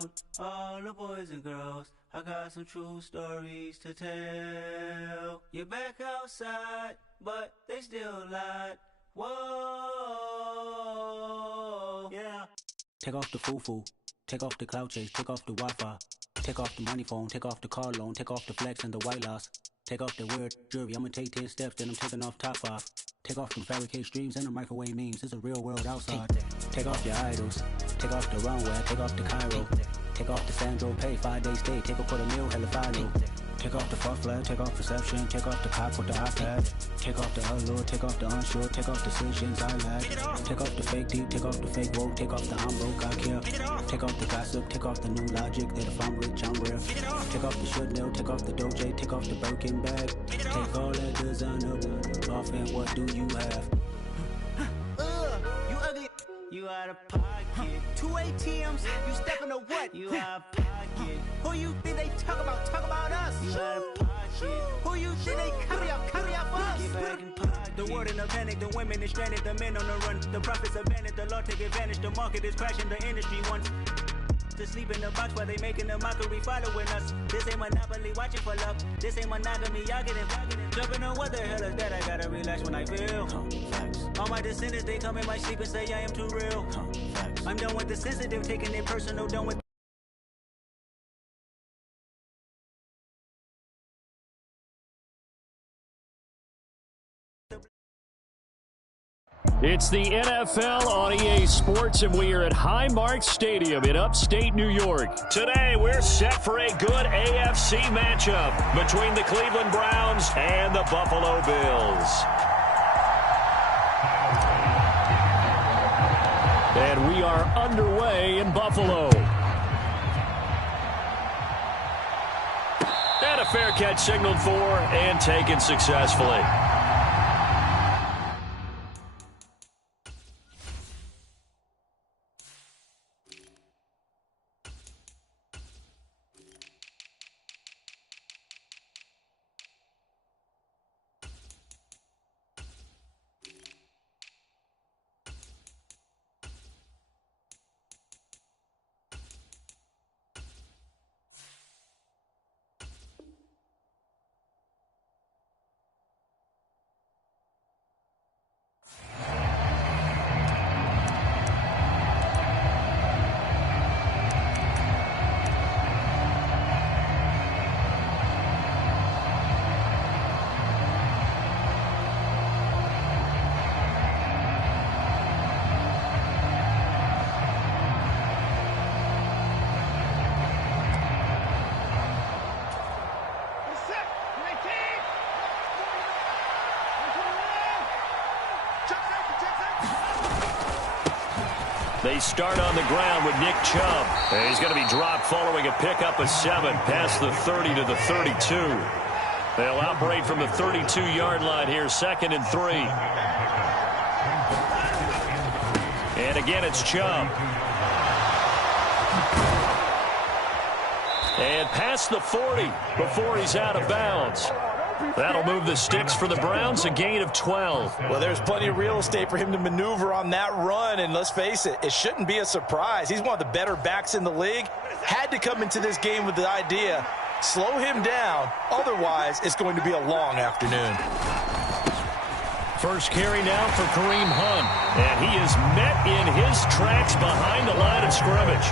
world, all the boys and girls. I got some true stories to tell. You're back outside, but they still lied. Whoa, yeah. Take off the foo-foo, take off the cloud chase, take off the Wi-Fi, take off the money phone, take off the car loan, take off the flex and the white loss. Take off the weird jewelry, I'ma take 10 steps, then I'm taking off top 5. Take off them fabricate streams and the microwave memes, it's a real world outside. Take off your idols, take off the runway, take off the Cairo. Take off the Sandro pay, 5-day stay, take off for the meal, hella final. Take off the fuck flag, take off perception, take off the cop with the iPad. Take off the allure, take off the unsure, take off decisions I lack. Take off the fake deep, take off the fake woke, take off the I'm broke, I care. Take off the gossip, take off the new logic, that if I'm rich, I'm rare. Take off the should know, take off the doje, take off the Birkin bag. Take all that designer off and what do you have? You ugly. You out of pocket. 2 ATMs, you stepping to what? You out of pocket. Who you think they talk about? Talk about us. You out of pocket. Who you think they carry up us? Get back in pocket. The world in a panic, the women is stranded, the men on the run. The profits abandoned, the law take advantage. The market is crashing, the industry wants to sleep in the box while they making a mockery following us. This ain't monopoly, watching for love. This ain't monogamy, y'all getting jumping on what the hell is that? I gotta relax when I feel. All my descendants, they come in my sleep and say I am too real. I'm done with the sensitive, taking it personal, done with. It's the NFL on EA Sports, and we are at Highmark Stadium in upstate New York. Today, we're set for a good AFC matchup between the Cleveland Browns and the Buffalo Bills. And we are underway in Buffalo. And a fair catch signaled for and taken successfully. They start on the ground with Nick Chubb. And he's going to be dropped following a pickup of 7 past the 30 to the 32. They'll operate from the 32-yard line here, 2nd and 3. And again, it's Chubb. And past the 40 before he's out of bounds. That'll move the sticks for the Browns, a gain of 12. Well, there's plenty of real estate for him to maneuver on that run, and let's face it, it shouldn't be a surprise. He's one of the better backs in the league. Had to come into this game with the idea, slow him down, otherwise it's going to be a long afternoon. First carry now for Kareem Hunt, and he is met in his tracks behind the line of scrimmage.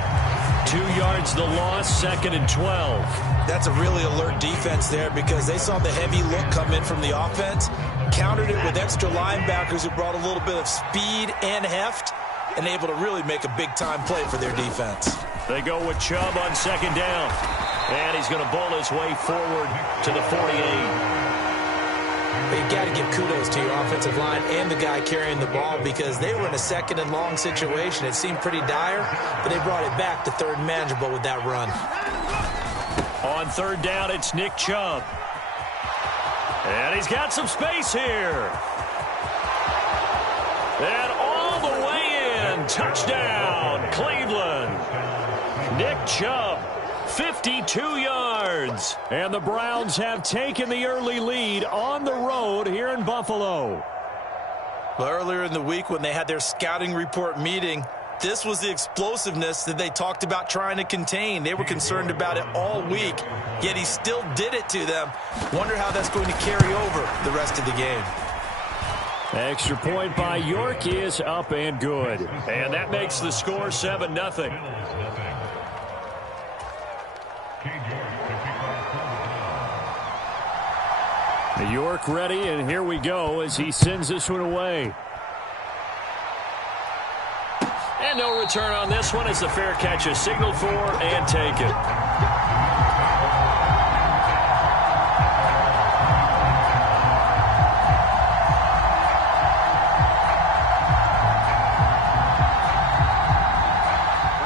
2 yards the loss, 2nd and 12. That's a really alert defense there because they saw the heavy look come in from the offense, countered it with extra linebackers who brought a little bit of speed and heft, and able to really make a big-time play for their defense. They go with Chubb on 2nd down, and he's going to bowl his way forward to the 48. You got to give kudos to your offensive line and the guy carrying the ball because they were in a 2nd and long situation. It seemed pretty dire, but they brought it back to 3rd and manageable with that run. On 3rd down, it's Nick Chubb. And he's got some space here. And all the way in. Touchdown, Cleveland. Nick Chubb. 52 yards. And the Browns have taken the early lead on the road here in Buffalo. Well, earlier in the week when they had their scouting report meeting, This was the explosiveness that they talked about trying to contain. They were concerned about it all week, yet he still did it to them. Wonder how that's going to carry over the rest of the game. Extra point by York is up and good. And that makes the score 7-0. York ready, and here we go as he sends this one away. And no return on this one as the fair catch is signaled for and taken.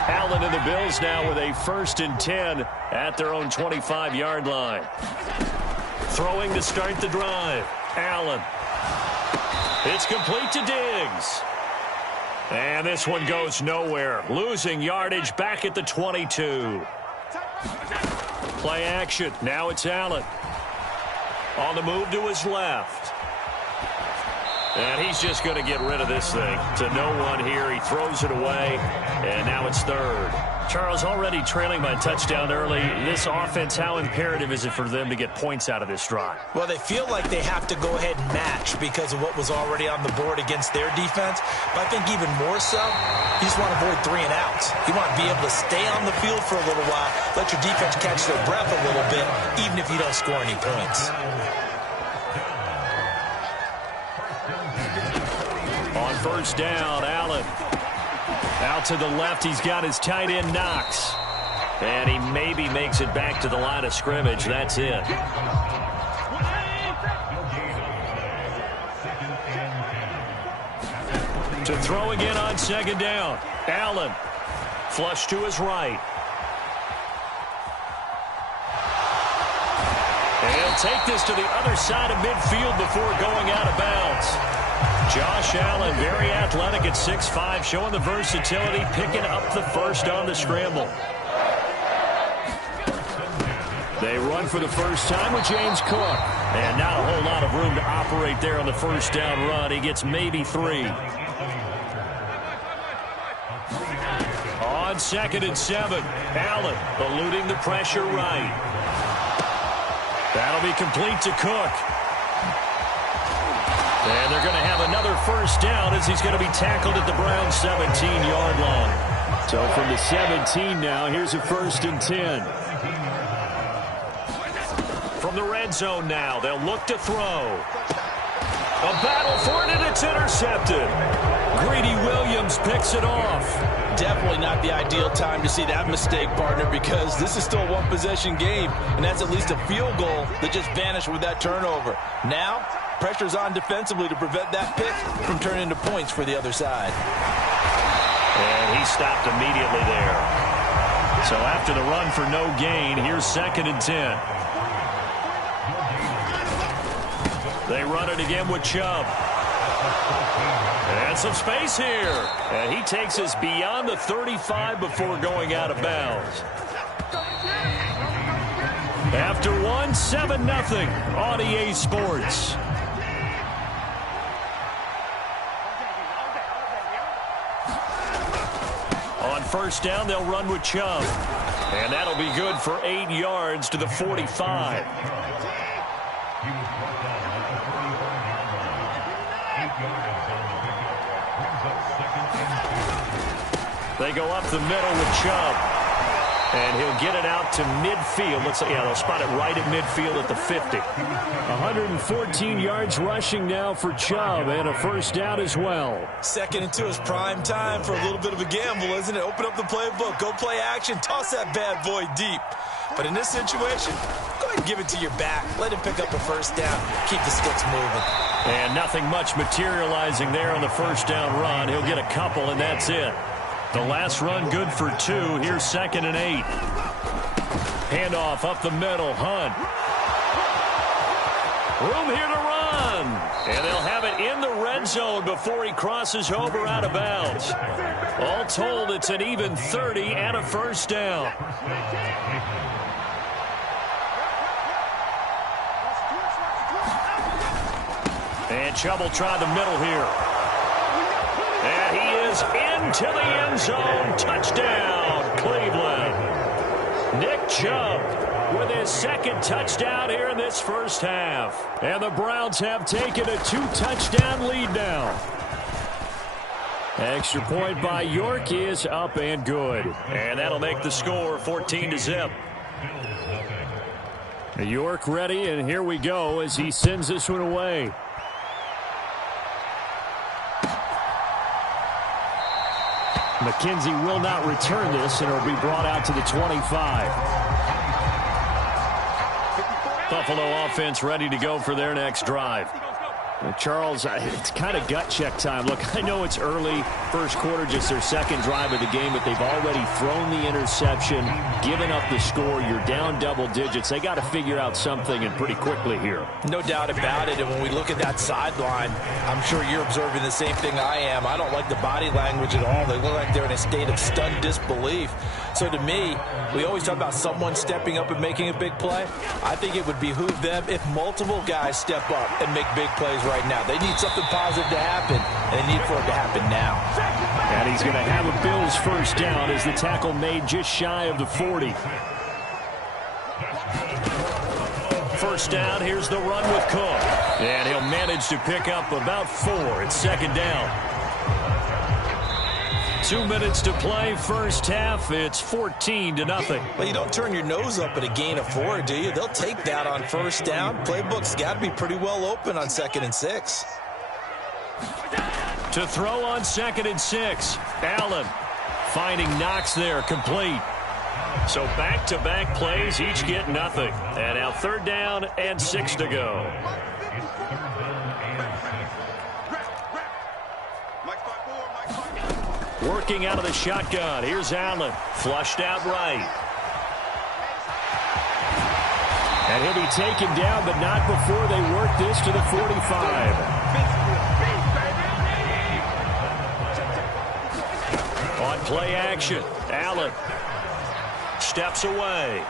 Allen and the Bills now with a 1st and 10 at their own 25-yard line. Throwing to start the drive. Allen. It's complete to Diggs. And this one goes nowhere. Losing yardage back at the 22. Play action. Now it's Allen. On the move to his left. And he's just going to get rid of this thing. To no one here. He throws it away. And now it's 3rd. Charles, already trailing by a touchdown early. This offense, how imperative is it for them to get points out of this drive? Well, they feel like they have to go ahead and match because of what was already on the board against their defense. But I think even more so, you just want to avoid 3 and outs. You want to be able to stay on the field for a little while, let your defense catch their breath a little bit, even if you don't score any points. On 1st down, Allen. Out to the left, he's got his tight end, Knox. And he maybe makes it back to the line of scrimmage. That's it. To throw again on 2nd down. Allen. Flush to his right. And he'll take this to the other side of midfield before going out of bounds. Josh Allen, very athletic at 6'5", showing the versatility, picking up the 1st on the scramble. They run for the first time with James Cook. And not a whole lot of room to operate there on the 1st down run. He gets maybe 3. On 2nd and 7, Allen eluding the pressure right. That'll be complete to Cook. And they're going to have another 1st down as he's going to be tackled at the Browns' 17-yard line. So from the 17 now, here's a 1st and 10. From the red zone now, they'll look to throw. A battle for it, and it's intercepted. Greedy Williams picks it off. Definitely not the ideal time to see that mistake, partner, because this is still a one-possession game, and that's at least a field goal that just vanished with that turnover. Now, pressure's on defensively to prevent that pick from turning into points for the other side. And he stopped immediately there. So after the run for no gain, here's 2nd and 10. They run it again with Chubb. And some space here. And he takes us beyond the 35 before going out of bounds. After 7-0 on EA Sports. On 1st down, they'll run with Chubb. And that'll be good for 8 yards to the 45. They go up the middle with Chubb. And he'll get it out to midfield. Looks like, yeah, they'll spot it right at midfield at the 50. 114 yards rushing now for Chubb, and a 1st down as well. 2nd and 2 is prime time for a little bit of a gamble, isn't it? Open up the playbook, go play action, toss that bad boy deep. But in this situation, go ahead and give it to your back. Let him pick up a 1st down. Keep the sticks moving. And nothing much materializing there on the 1st down run. He'll get a couple, and that's it. The last run good for 2. Here's 2nd and 8. Handoff up the middle. Hunt. Room here to run. And they'll have it in the red zone before he crosses over out of bounds. All told, it's an even 30 and a 1st down. And Chubb will try the middle here. And he is into the end end zone. Touchdown, Cleveland. Nick Chubb with his second touchdown here in this first half. And the Browns have taken a 2-touchdown lead now. Extra point by York is up and good. And that'll make the score 14-0. York ready, and here we go as he sends this one away. McKenzie will not return this, and it'll be brought out to the 25. Buffalo offense ready to go for their next drive. Charles, it's kind of gut check time. Look, I know it's early, first quarter, just their second drive of the game, but they've already thrown the interception, given up the score. You're down double digits. They got to figure out something, and pretty quickly here. No doubt about it, and when we look at that sideline, I'm sure you're observing the same thing I am. I don't like the body language at all. They look like they're in a state of stunned disbelief. So to me, we always talk about someone stepping up and making a big play. I think it would behoove them if multiple guys step up and make big plays right now. They need something positive to happen, and they need for it to happen now. And he's going to have a Bills first down as the tackle made just shy of the 40. First down, here's the run with Cook. And he'll manage to pick up about 4. It's second down. 2 minutes to play, first half. It's 14-0. Well, you don't turn your nose up at a gain of 4, do you? They'll take that on first down. Playbook's got to be pretty well open on 2nd and 6. To throw on 2nd and 6. Allen finding Knox there, complete. So back-to-back plays, each get nothing. And now 3rd down and 6 to go. Working out of the shotgun. Here's Allen. Flushed out right. And he'll be taken down, but not before they work this to the 45. On play action, Allen steps away.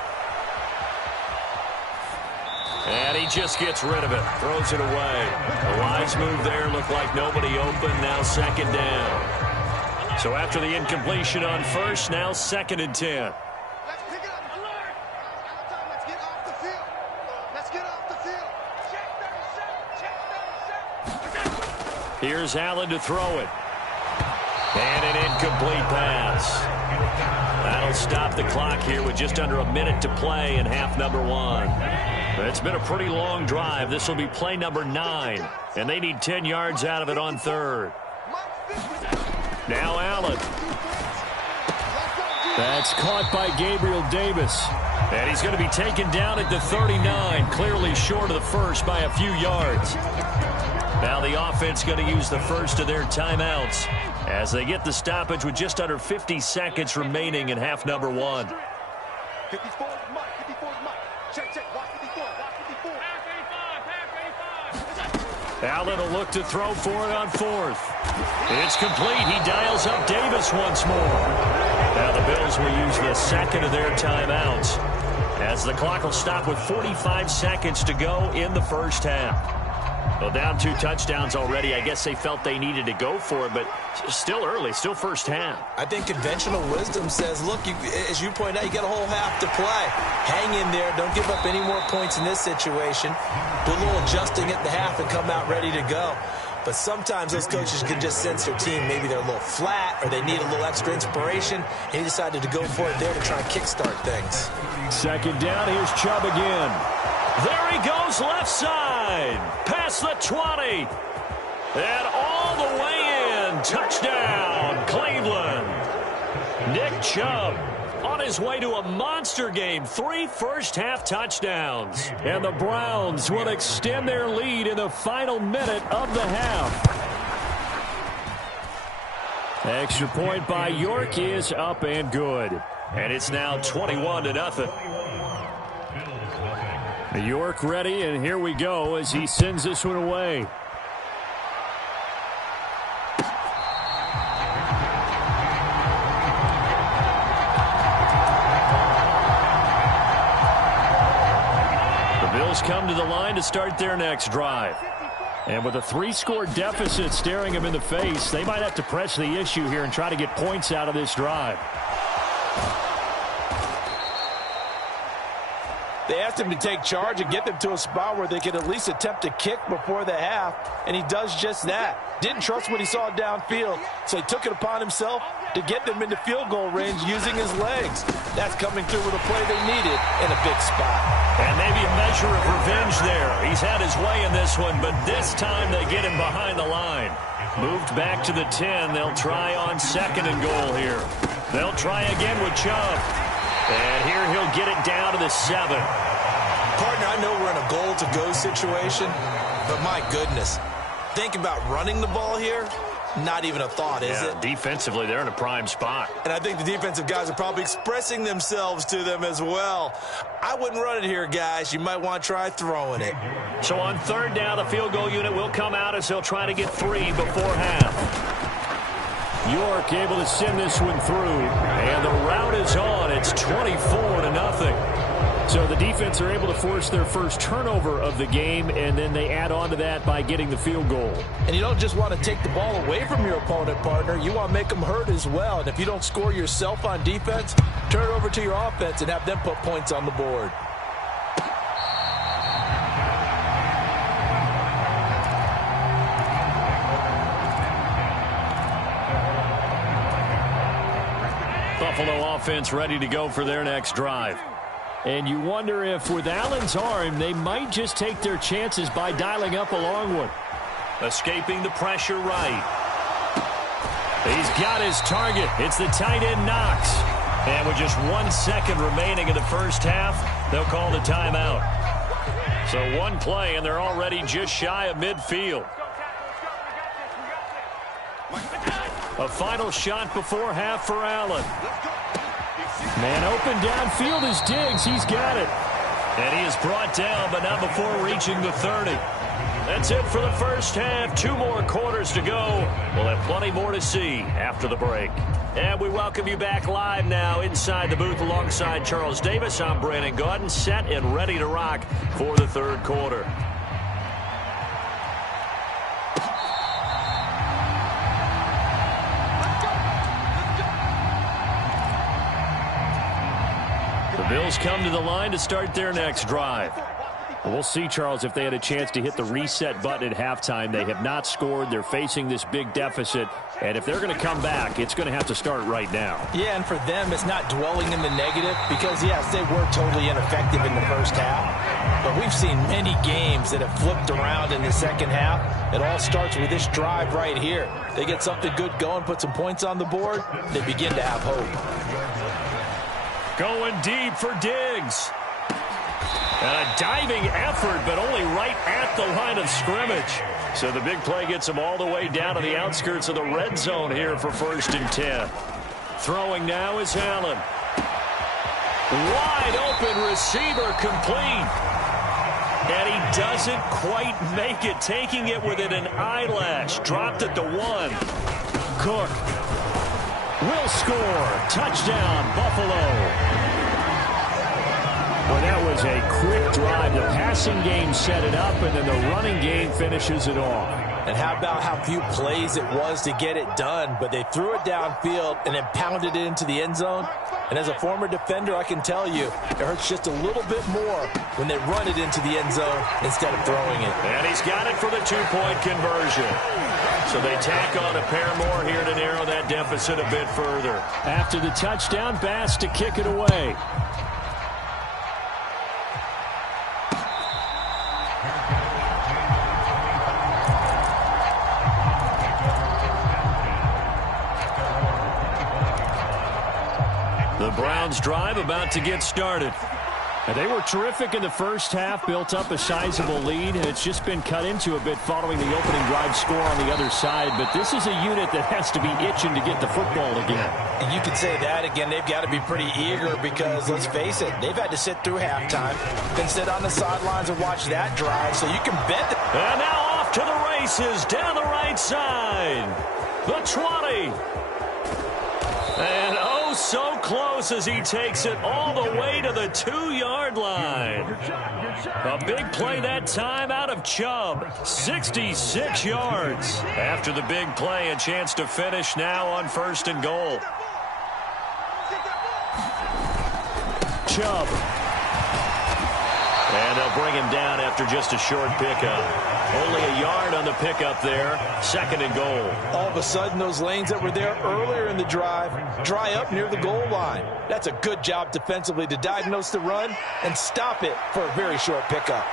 And he just gets rid of it. Throws it away. The wise move there. Looked like nobody open. Now 2nd down. So after the incompletion on first, now 2nd and 10. Let's pick it up. Alert! Let's get off the field. Let's get off the field. Check 37. Here's Allen to throw it. And an incomplete pass. That'll stop the clock here with just under a minute to play in half number 1. It's been a pretty long drive. This will be play number 9. And they need 10 yards out of it on 3rd. Now Allen. That's caught by Gabriel Davis. And he's going to be taken down at the 39, clearly short of the first by a few yards. Now the offense going to use the first of their timeouts as they get the stoppage with just under 50 seconds remaining in half number 1. 54 is Mike. 54 is Mike. Check. Watch 54. Watch 54. Pass 85. Allen will look to throw for it on 4th. It's complete. He dials up Davis once more. Now the Bills will use the second of their timeouts as the clock will stop with 45 seconds to go in the first half. Well, down 2 touchdowns already. I guess they felt they needed to go for it, but still early, still first half. I think conventional wisdom says, look, as you point out, you got a whole half to play. Hang in there. Don't give up any more points in this situation. Do a little adjusting at the half and come out ready to go. But sometimes those coaches can just sense their team. Maybe they're a little flat or they need a little extra inspiration. And he decided to go for it there to try and kickstart things. 2nd down. Here's Chubb again. There he goes left side. Past the 20. And all the way in. Touchdown, Cleveland. Nick Chubb on his way to a monster game. 3 first-half touchdowns. And the Browns will extend their lead in the final minute of the half. Extra point by York is up and good. And it's now 21-0. York ready, and here we go as he sends this one away. The Bills come to the line to start their next drive. And with a 3-score deficit staring them in the face, they might have to press the issue here and try to get points out of this drive. They asked him to take charge and get them to a spot where they could at least attempt a kick before the half, and he does just that. Didn't trust what he saw downfield, so he took it upon himself to get them into field goal range using his legs. That's coming through with a play they needed in a big spot. And maybe a measure of revenge there. He's had his way in this one, but this time they get him behind the line. Moved back to the 10. They'll try on 2nd and goal here. They'll try again with Chubb. And here he'll get it down to the 7. Partner, I know we're in a goal-to-go situation, but my goodness, think about running the ball here. Not even a thought, is it? Defensively, they're in a prime spot. And I think the defensive guys are probably expressing themselves to them as well. I wouldn't run it here, guys. You might want to try throwing it. So on 3rd down, the field goal unit will come out as they'll try to get 3 before half. York able to send this one through, and the route is on. It's 24-0. So the defense are able to force their first turnover of the game, and then they add on to that by getting the field goal. And you don't just want to take the ball away from your opponent, partner. You want to make them hurt as well. And if you don't score yourself on defense, turn it over to your offense and have them put points on the board. Buffalo offense ready to go for their next drive. And you wonder if with Allen's arm, they might just take their chances by dialing up a long one. Escaping the pressure right. He's got his target. It's the tight end Knox. And with just 1 second remaining in the first half, they'll call the timeout. So one play, and they're already just shy of midfield. A final shot before half for Allen. Man open downfield is Diggs. He's got it. And he is brought down, but not before reaching the 30. That's it for the first half. 2 more quarters to go. We'll have plenty more to see after the break. And we welcome you back live now inside the booth alongside Charles Davis. I'm Brandon Gaudin, set and ready to rock for the 3rd quarter. The Bills come to the line to start their next drive. We'll see, Charles, if they had a chance to hit the reset button at halftime. They have not scored. They're facing this big deficit. And if they're going to come back, it's going to have to start right now. Yeah, and for them, it's not dwelling in the negative because, yes, they were totally ineffective in the first half. But we've seen many games that have flipped around in the second half. It all starts with this drive right here. They get something good going, put some points on the board, they begin to have hope. Going deep for Diggs. And a diving effort, but only right at the line of scrimmage. So the big play gets him all the way down to the outskirts of the red zone here for 1st and 10. Throwing now is Allen. Wide open receiver complete. And he doesn't quite make it, taking it within an eyelash. Dropped at the 1. Cook will score. Touchdown, Buffalo. Well, that was a quick drive. The passing game set it up, and then the running game finishes it off. And how about how few plays it was to get it done, but they threw it downfield and then pounded it into the end zone. And as a former defender, I can tell you, it hurts just a little bit more when they run it into the end zone instead of throwing it. And he's got it for the 2-point conversion. So they tack on a pair more here to narrow that deficit a bit further. After the touchdown, Bass to kick it away. The Browns drive about to get started. And they were terrific in the first half, built up a sizable lead, and it's just been cut into a bit following the opening drive score on the other side. But this is a unit that has to be itching to get the football again. And you could say that again. They've got to be pretty eager because, let's face it, they've had to sit through halftime, then sit on the sidelines and watch that drive, so you can bet that. And now off to the races down the right side. The 20. And oh, so close as he takes it all the way to the 2-yard line. A big play that time out of Chubb. 66 yards. After the big play, a chance to finish now on 1st and goal. Chubb. And they'll bring him down after just a short pickup. Only a yard on the pickup there. 2nd and goal. All of a sudden, those lanes that were there earlier in the drive dry up near the goal line. That's a good job defensively to diagnose the run and stop it for a very short pickup.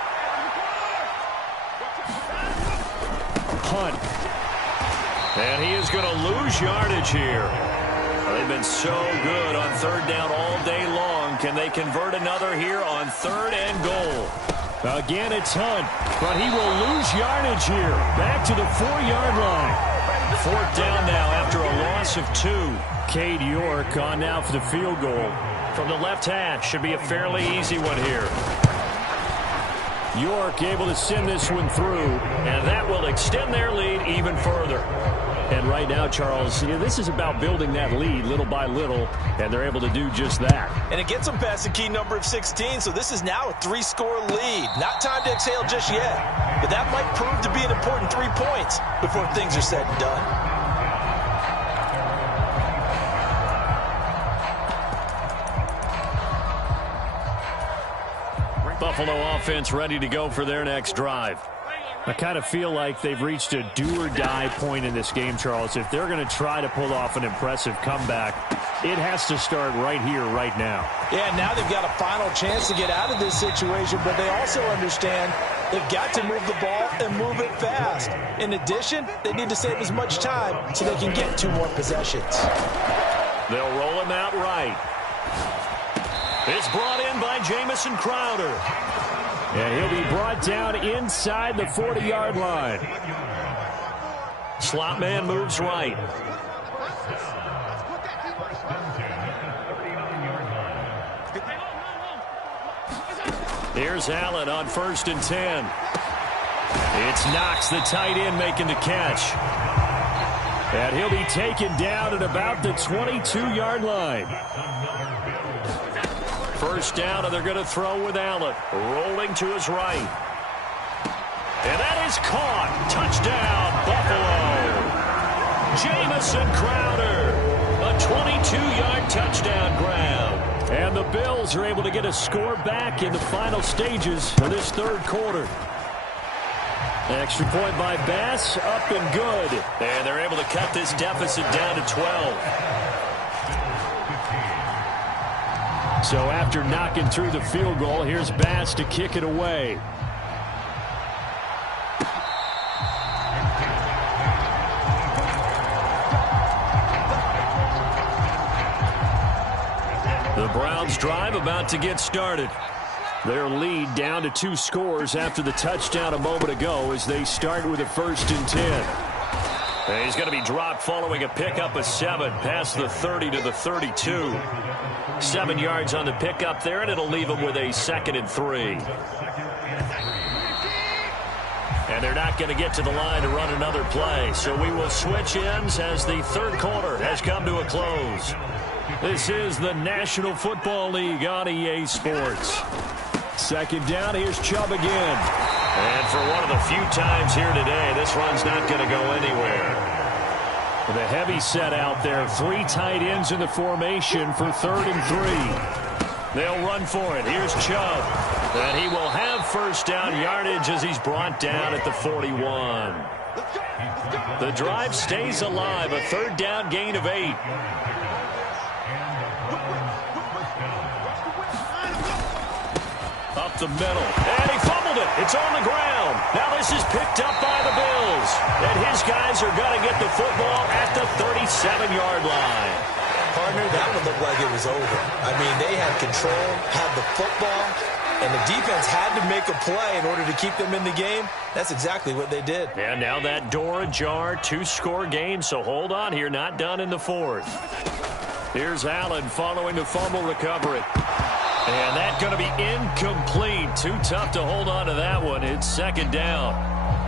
Punt. And he is going to lose yardage here. They've been so good on 3rd down all day long. Can they convert another here on 3rd and goal? Again, it's Hunt, but he will lose yardage here. Back to the 4-yard line. 4th down now after a loss of 2. Cade York on now for the field goal. From the left hash, should be a fairly easy one here. York able to send this one through, and that will extend their lead even further. And right now, Charles, this is about building that lead little by little, and they're able to do just that. And it gets them past the key number of 16, so this is now a 3-score lead. Not time to exhale just yet, but that might prove to be an important 3 points before things are said and done. Buffalo offense ready to go for their next drive. I kind of feel like they've reached a do-or-die point in this game, Charles. If they're going to try to pull off an impressive comeback, it has to start right here, right now. Yeah, now they've got a final chance to get out of this situation, but they also understand they've got to move the ball and move it fast. In addition, they need to save as much time so they can get 2 more possessions. They'll roll him out right. It's brought in by Jamison Crowder. And he'll be brought down inside the 40-yard line. Slot man moves right. Here's Allen on 1st and 10. It's Knox, the tight end, making the catch. And he'll be taken down at about the 22-yard line. 1st down, and they're going to throw with Allen. Rolling to his right. And that is caught. Touchdown, Buffalo. Jamison Crowder. A 22-yard touchdown grab. And the Bills are able to get a score back in the final stages of this 3rd quarter. Extra point by Bass, up and good. And they're able to cut this deficit down to 12. So after knocking through the field goal, here's Bass to kick it away. The Browns drive about to get started. Their lead down to 2 scores after the touchdown a moment ago as they start with a 1st and 10. And he's going to be dropped following a pickup of 7 past the 30 to the 32. 7 yards on the pickup there, and it'll leave him with a 2nd and 3. And they're not going to get to the line to run another play, so we will switch ends as the 3rd quarter has come to a close. This is the National Football League on EA Sports. 2nd down, here's Chubb again. And for one of the few times here today, this run's not going to go anywhere. With a heavy set out there, 3 tight ends in the formation for 3rd and 3. They'll run for it. Here's Chubb. And he will have 1st down yardage as he's brought down at the 41. The drive stays alive, a 3rd down gain of 8. Up the middle, and he fumbled it. It's on the ground. Now this is picked up by the Bills. And his guys are going to get the football at the 37-yard line. Partner, that one looked like it was over. I mean, they had control, had the football, and the defense had to make a play in order to keep them in the game. That's exactly what they did. And now that door ajar, 2-score game, so hold on here, not done in the 4th. Here's Allen following the fumble recovery. And that's going to be incomplete. Too tough to hold on to that one. It's 2nd down.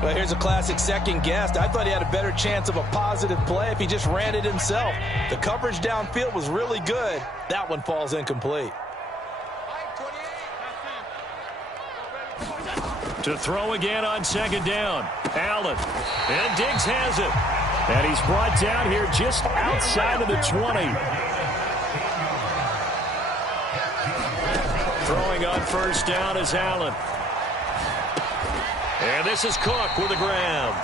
Well, here's a classic second guess. I thought he had a better chance of a positive play if he just ran it himself. The coverage downfield was really good. That one falls incomplete. To throw again on second down. Allen. And Diggs has it. And he's brought down here just outside of the 20. Throwing on first down is Allen. And this is Cook with a grab.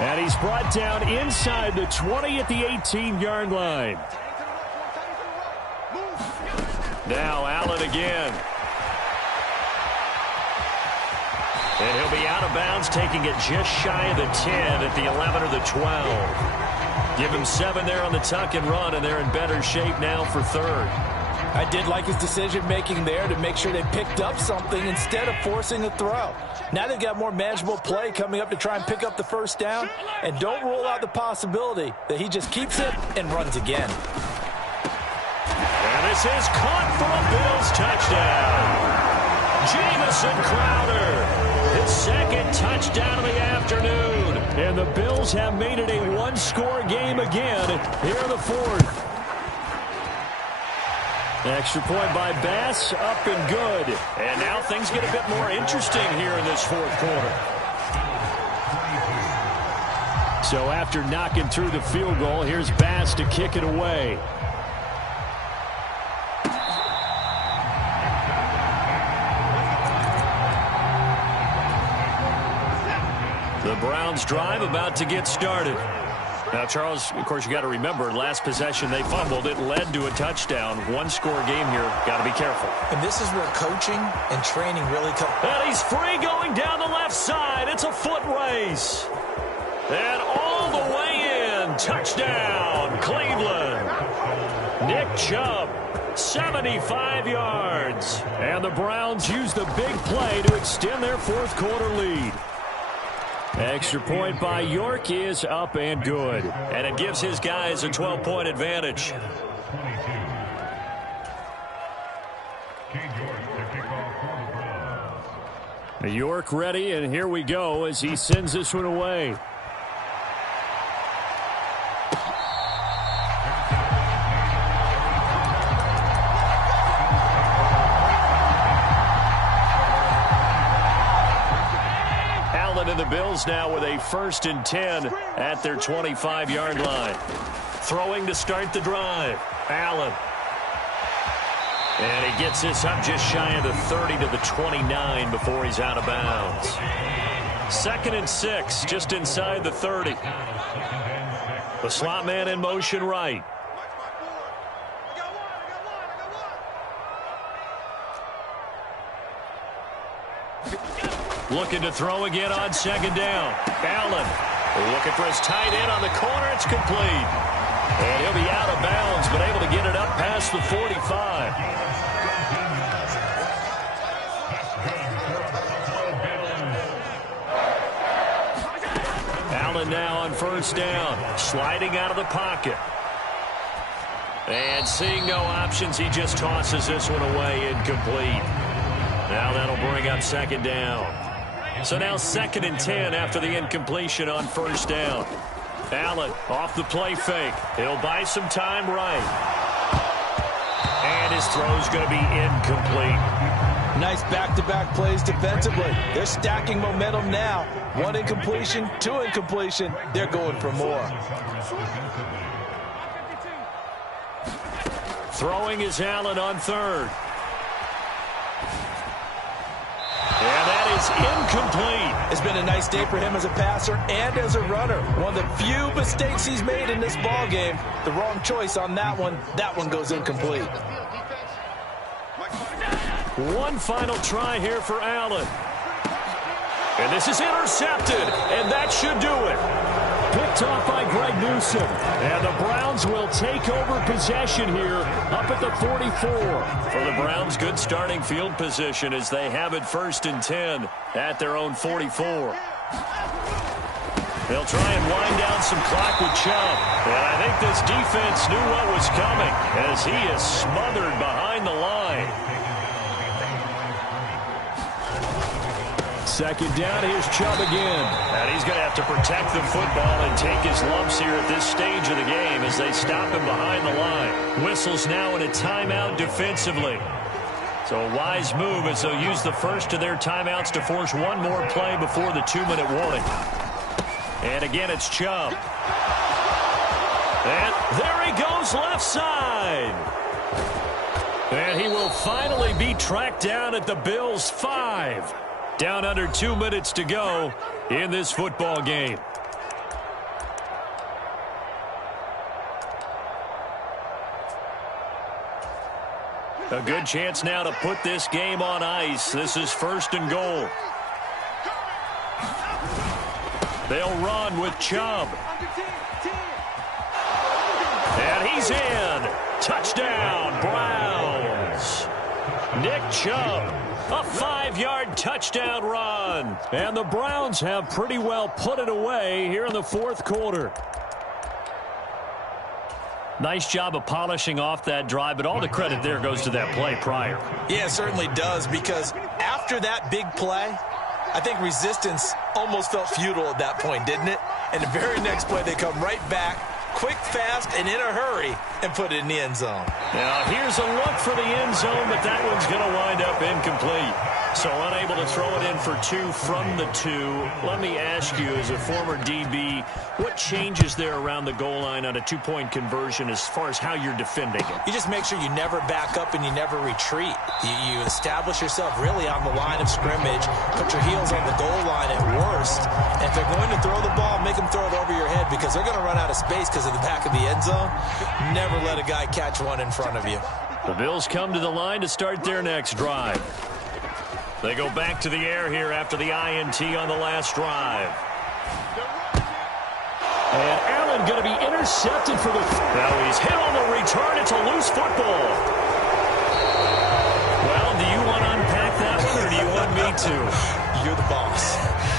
And he's brought down inside the 20 at the 18-yard line. Now Allen again. And he'll be out of bounds, taking it just shy of the 10 at the 11 or the 12. Give him 7 there on the tuck and run, and they're in better shape now for third. I did like his decision-making there to make sure they picked up something instead of forcing a throw. Now they've got more manageable play coming up to try and pick up the first down, and don't rule out the possibility that he just keeps it and runs again. And this is caught for a Bills touchdown. Jamison Crowder. His second touchdown of the afternoon. And the Bills have made it a one-score game again here in the fourth. Extra point by Bass, up and good. And now things get a bit more interesting here in this fourth quarter. So after knocking through the field goal, here's Bass to kick it away. The Browns drive about to get started. Now, Charles, of course, you got to remember, last possession they fumbled. It led to a touchdown. One-score game here. Got to be careful. And this is where coaching and training really come. And he's free going down the left side. It's a foot race. And all the way in. Touchdown, Cleveland. Nick Chubb, 75 yards. And the Browns use the big play to extend their fourth quarter lead. Extra point by York is up and good. And it gives his guys a 12-point advantage. York ready, and here we go as he sends this one away. The Bills now with a 1st and 10 at their 25-yard line. Throwing to start the drive. Allen. And he gets this up just shy of the 30 to the 29 before he's out of bounds. 2nd and 6, just inside the 30. The slot man in motion right. Looking to throw again on second down. Allen looking for his tight end on the corner. It's complete. And he'll be out of bounds, but able to get it up past the 45. Allen now on first down. Sliding out of the pocket. And seeing no options, he just tosses this one away, incomplete. Now that'll bring up second down. So now 2nd and 10 after the incompletion on first down. Allen off the play fake. He'll buy some time right. And his throw's going to be incomplete. Nice back-to-back plays defensively. They're stacking momentum now. 1 incompletion, 2 incompletion. They're going for more. Throwing is Allen on 3rd. And that is incomplete. It's been a nice day for him as a passer and as a runner. One of the few mistakes he's made in this ball game. The wrong choice on that one. That one goes incomplete. One final try here for Allen. And this is intercepted, and that should do it. Picked off by Greg Newsome. And the Browns will take over possession here up at the 44. For the Browns, good starting field position as they have it 1st and 10 at their own 44. They'll try and wind down some clock with Chubb. And I think this defense knew what was coming as he is smothered behind the line. second down. Here's Chubb again. And he's going to have to protect the football and take his lumps here at this stage of the game as they stop him behind the line. Whistles now in a timeout defensively. So a wise move as they'll use the first of their timeouts to force one more play before the 2-minute warning. And again, it's Chubb. And there he goes left side. And he will finally be tracked down at the Bills' 5. Down under 2 minutes to go in this football game. A good chance now to put this game on ice. This is 1st and goal. They'll run with Chubb. And he's in. Touchdown, Browns. Nick Chubb, a 5-yard touchdown run. And the Browns have pretty well put it away here in the 4th quarter. Nice job of polishing off that drive, but all the credit there goes to that play prior. Yeah, it certainly does, because after that big play, I think resistance almost felt futile at that point, didn't it? And the very next play, they come right back, quick, fast, and in a hurry, and put it in the end zone. Now, here's a look for the end zone, but that one's going to wind up incomplete. So unable to throw it in for 2 from the 2. Let me ask you, as a former DB, what changes there around the goal line on a 2-point conversion as far as how you're defending it? You just make sure you never back up and you never retreat. You establish yourself really on the line of scrimmage, put your heels on the goal line at worst, and if they're going to throw the ball, make them throw it over your head because they're going to run out of space because of the back of the end zone. Never let a guy catch one in front of you. The Bills come to the line to start their next drive. They go back to the air here after the INT on the last drive. And Allen going to be intercepted for the... Now he's hit on the return. It's a loose football. Well, do you want to unpack that one, or do you want me to? You're the boss.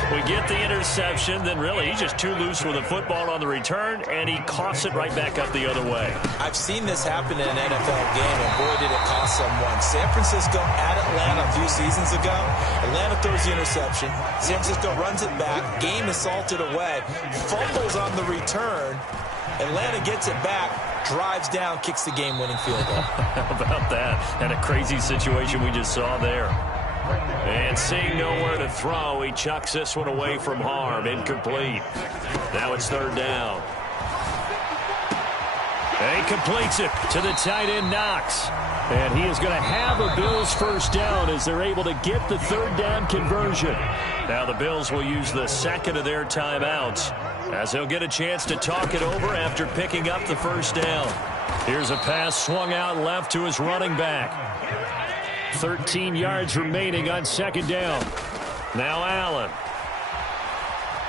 We get the interception, then really he's just too loose with the football on the return, and he coughs it right back up the other way. I've seen this happen in an NFL game, and boy, did it cost someone. San Francisco at Atlanta a few seasons ago. Atlanta throws the interception. San Francisco runs it back. Game is salted away. Fumbles on the return. Atlanta gets it back, drives down, kicks the game-winning field goal. How about that? And a crazy situation we just saw there. And seeing nowhere to throw, he chucks this one away from harm. Incomplete. Now it's 3rd down. And he completes it to the tight end, Knox. And he is going to have a Bills 1st down as they're able to get the 3rd down conversion. Now the Bills will use the 2nd of their timeouts as they'll get a chance to talk it over after picking up the 1st down. Here's a pass swung out left to his running back. 13 yards remaining on 2nd down. Now Allen.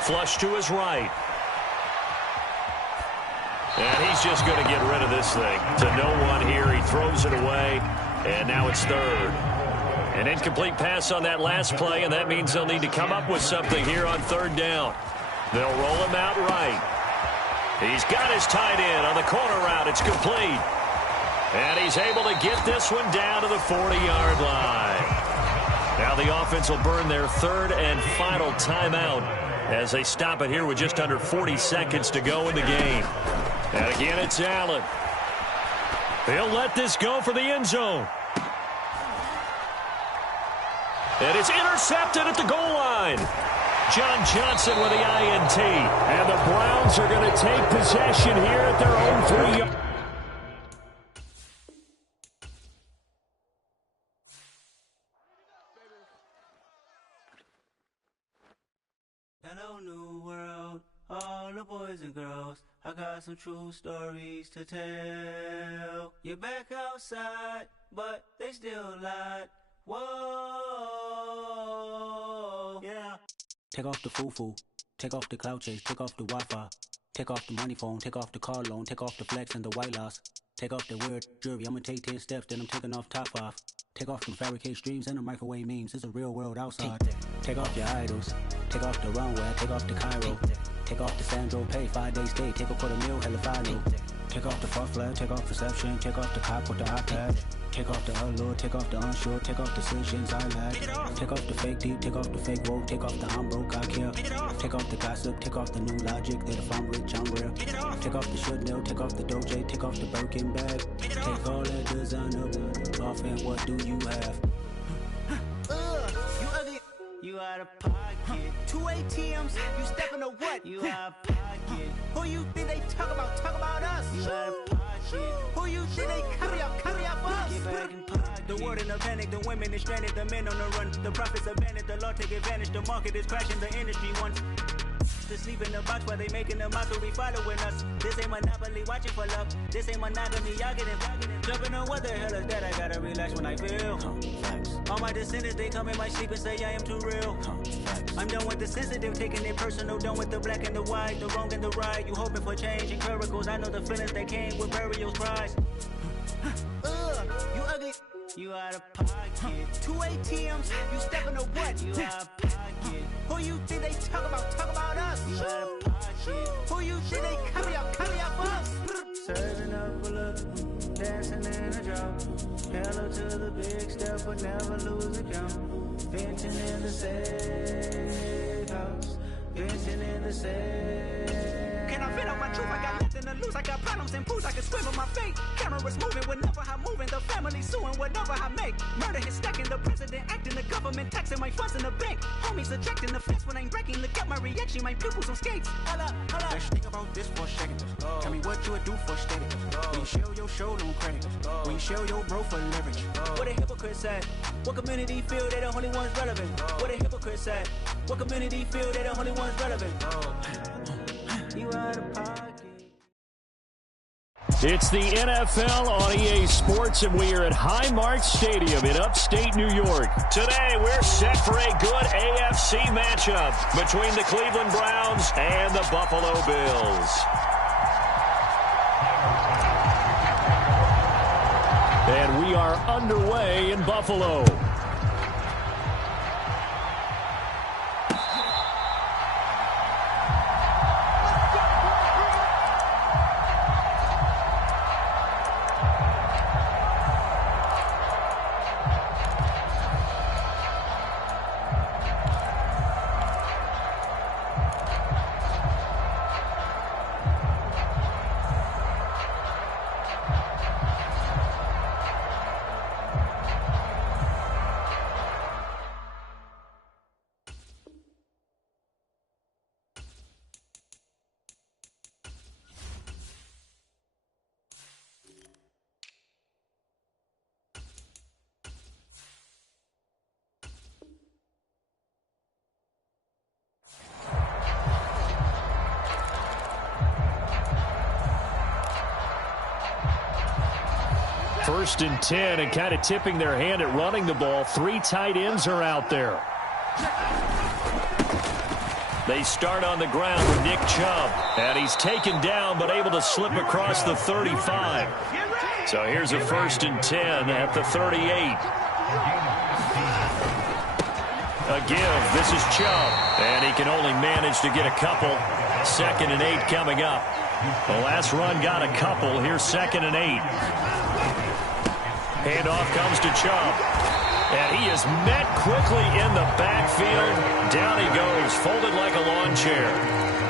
Flush to his right. And he's just going to get rid of this thing. To no one here. He throws it away. And now it's 3rd. An incomplete pass on that last play, and that means they'll need to come up with something here on 3rd down. They'll roll him out right. He's got his tight end on the corner route. It's complete. And he's able to get this one down to the 40-yard line. Now the offense will burn their 3rd and final timeout as they stop it here with just under 40 seconds to go in the game. And again, it's Allen. They'll let this go for the end zone. And it's intercepted at the goal line. John Johnson with the INT. And the Browns are going to take possession here at their own 3-yard. Hello, new world, all the boys and girls. I got some true stories to tell. You're back outside, but they still lied. Whoa, yeah. Take off the foo-foo, take off the cloud chase, take off the Wi-Fi, take off the money phone, take off the car loan, take off the flex and the white loss, take off the weird jewelry. I'ma take 10 steps, then I'm taking off top 5. Take off them fabricate streams and the microwave memes. It's a real world outside. Take off your idols, take off the runway, take off the Cairo, take off the Sandro pay, 5 days stay, take a quarter meal, hella follow. Take off the far flag, take off perception, take off the cop with the iPad. Take off the allure, take off the unsure, take off decisions I lack. Take off the fake deep, take off the fake woke, take off the I'm broke, I care. Take off the gossip, take off the new logic that if I'm rich, I'm real. Take off the should know, take off the Doja, take off the Birkin bag. Take all that designer off and what do you have? You ugly, you out of pocket. 2 ATMs, you stepping to what? You out of pocket. Who you think they talk about? Talk about us. You out of pocket. Who you think they carry up for us? Get back in pocket. The world in a panic, the women is stranded, the men on the run. The profits abandoned, the law take advantage. The market is crashing, the industry wants to sleep in the box while they making a mockery following us. This ain't monopoly, watching for love. This ain't monogamy, y'all getting jumping on what the hell is that? I gotta relax when I feel. All my descendants, they come in my sleep and say I am too real. I'm done with the sensitive, taking it personal. Done with the black and the white, the wrong and the right. You hoping for change and miracles. I know the feelings that came with burial cries. You ugly, you out of pocket. 2 ATMs, you stepping to what? You out of pocket. Who you think they talk about? Talk about us. You out of pocket. Who you think they carry up for us? Serving up a look, dancing in a drop. Hello to the big step, but never lose a count. Venting in the safe house. Venting in the safe. Can I vent out my truth? I got nothing to lose. I got problems and booze. I can swim on my fate. Cameras moving whenever I'm moving. The family suing whatever I make. Murder is stacking. The president acting. The government taxing my funds in the bank. Homies ejecting the fence when I'm breaking. Look at my reaction. My pupils on skates. Hold up. Let's think about this for a second. Tell me what you would do for steady. When you show your show no credit. When you show your bro for leverage. What a hypocrite said. What community feel they the only ones relevant? What a hypocrite said. What community feel they the only ones relevant? You out of pocket. It's the NFL on EA Sports, and we are at Highmark Stadium in upstate New York. Today, we're set for a good AFC matchup between the Cleveland Browns and the Buffalo Bills. And we are underway in Buffalo. First and 10, and kind of tipping their hand at running the ball. 3 tight ends are out there. They start on the ground with Nick Chubb, and he's taken down but able to slip across the 35. So here's a first and 10 at the 38. A give. This is Chubb, and he can only manage to get a couple. 2nd and 8 coming up. The last run got a couple. Here's 2nd and 8. Handoff comes to Chubb, and he is met quickly in the backfield. Down he goes, folded like a lawn chair.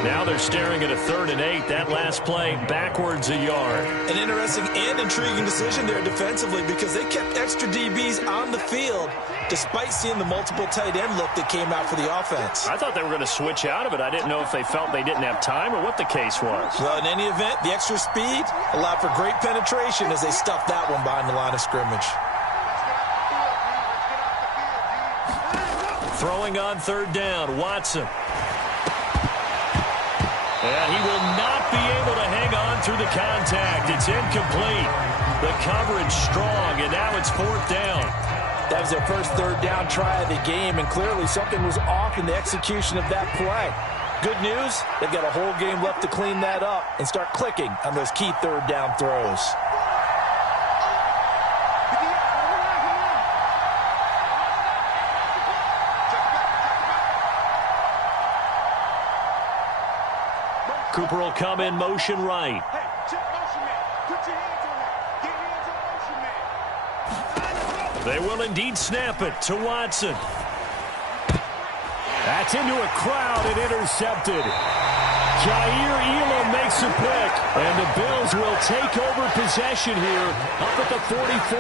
Now they're staring at a 3rd and 8. That last play backwards a yard. An interesting and intriguing decision there defensively because they kept extra DBs on the field despite seeing the multiple tight end look that came out for the offense. I thought they were going to switch out of it. I didn't know if they felt they didn't have time or what the case was. Well, in any event, the extra speed allowed for great penetration as they stuffed that one behind the line of scrimmage. Throwing on 3rd down, Watson. And he will not be able to hang on through the contact. It's incomplete. The coverage strong, and now it's 4th down. That was their first 3rd down try of the game, and clearly something was off in the execution of that play. Good news, they've got a whole game left to clean that up and start clicking on those key 3rd down throws. Cooper will come in motion right. Hey, check motion man. They will indeed snap it to Watson. That's into a crowd and intercepted. Jair Elam makes a pick, and the Bills will take over possession here up at the 44.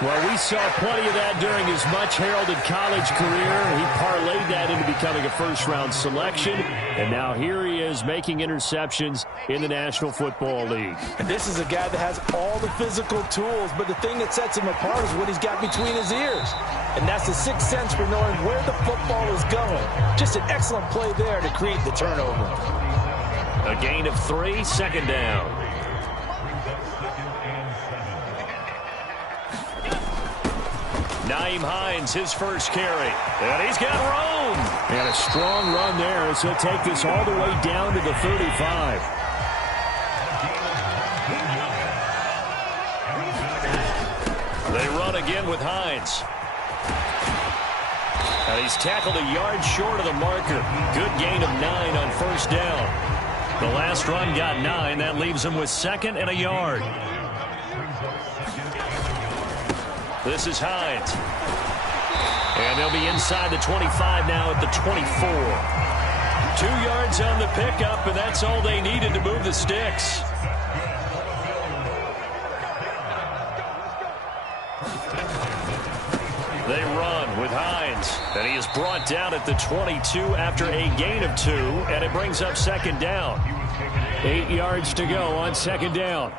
Well, we saw plenty of that during his much-heralded college career. He parlayed that into becoming a first-round selection, and now here he is making interceptions in the National Football League. And this is a guy that has all the physical tools, but the thing that sets him apart is what he's got between his ears. And that's the sixth sense for knowing where the football is going. Just an excellent play there to create the turnover. A gain of 3, second down. Nyheim Hines, his first carry. And he's got room. And a strong run there as he'll take this all the way down to the 35. They run again with Hines. And he's tackled a yard short of the marker. Good gain of 9 on first down. The last run got 9. That leaves him with second and a yard. This is Hines. And they'll be inside the 25 now at the 24. 2 yards on the pickup, and that's all they needed to move the sticks. They run with Hines, and he is brought down at the 22 after a gain of 2, and it brings up second down. 8 yards to go on second down.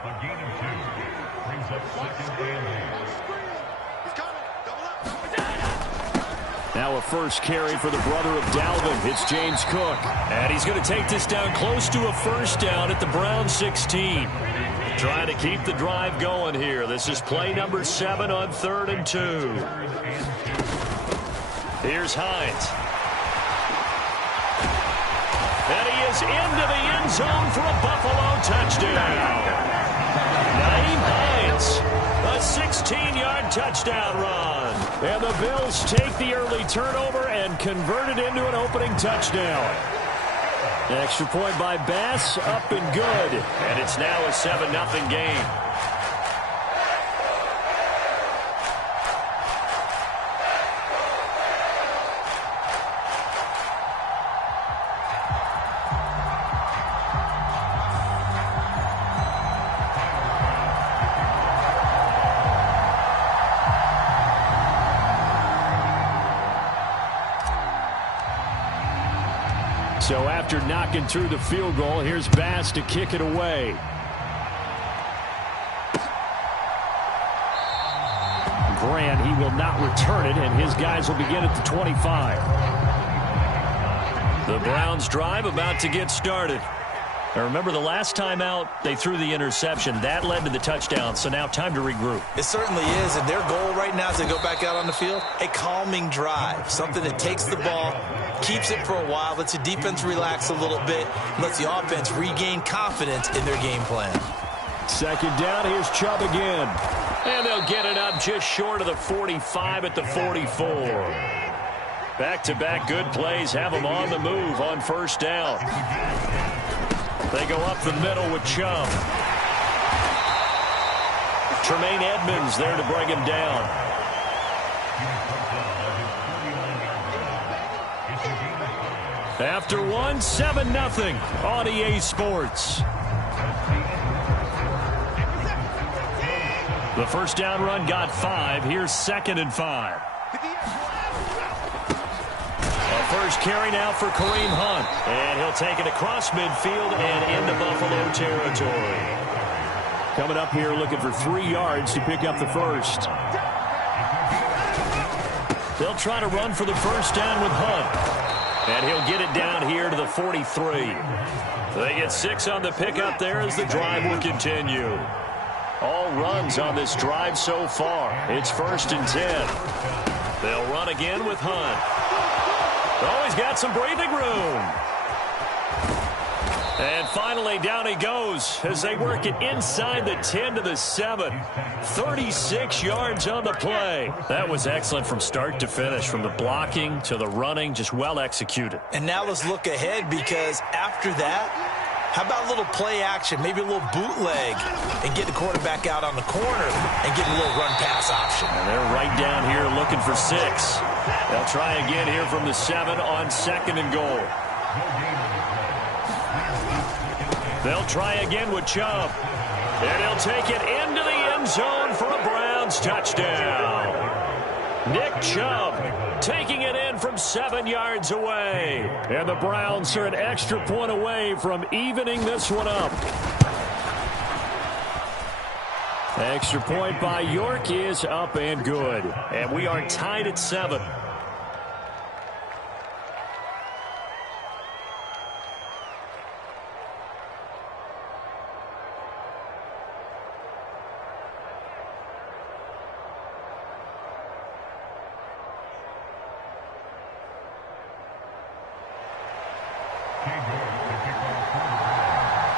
Now a first carry for the brother of Dalvin. It's James Cook. And he's going to take this down close to a first down at the Browns 16. Trying to keep the drive going here. This is play number 7 on 3rd and 2. Here's Hines. And he is into the end zone for a Buffalo touchdown. Nyheim Hines, a 16-yard touchdown run. And the Bills take the early turnover and convert it into an opening touchdown. An extra point by Bass, up and good. And it's now a 7-0 game. So after knocking through the field goal, here's Bass to kick it away. Grant, he will not return it, and his guys will begin at the 25. The Browns drive about to get started. Now remember, the last time out, they threw the interception. That led to the touchdown, so now time to regroup. It certainly is, and their goal right now as they go back out on the field, a calming drive, something that takes the ball, keeps it for a while, lets the defense relax a little bit, lets the offense regain confidence in their game plan. Second down, here's Chubb again. And they'll get it up just short of the 45 at the 44. Back-to-back good plays have them on the move on first down. They go up the middle with Chubb. Tremaine Edmonds there to bring him down. After one, 7-0 on EA Sports. The first down run got 5. Here's 2nd and 5. A first carry now for Kareem Hunt. And he'll take it across midfield and into Buffalo territory. Coming up here looking for 3 yards to pick up the first. They'll try to run for the first down with Hunt. And he'll get it down here to the 43. They get 6 on the pickup there as the drive will continue. All runs on this drive so far. It's 1st and 10. They'll run again with Hunt. Oh, he's got some breathing room. And finally, down he goes as they work it inside the 10 to the 7. 36 yards on the play. That was excellent from start to finish, from the blocking to the running, just well executed. And now let's look ahead, because after that, How about a little play action, maybe a little bootleg, and get the quarterback out on the corner and get a little run pass option? And they're right down here looking for 6. They'll try again here from the 7 on 2nd and goal. They'll try again with Chubb. And he'll take it into the end zone for a Browns touchdown. Nick Chubb taking it in from 7 yards away. And the Browns are an extra point away from evening this one up. Extra point by York is up and good. And we are tied at 7.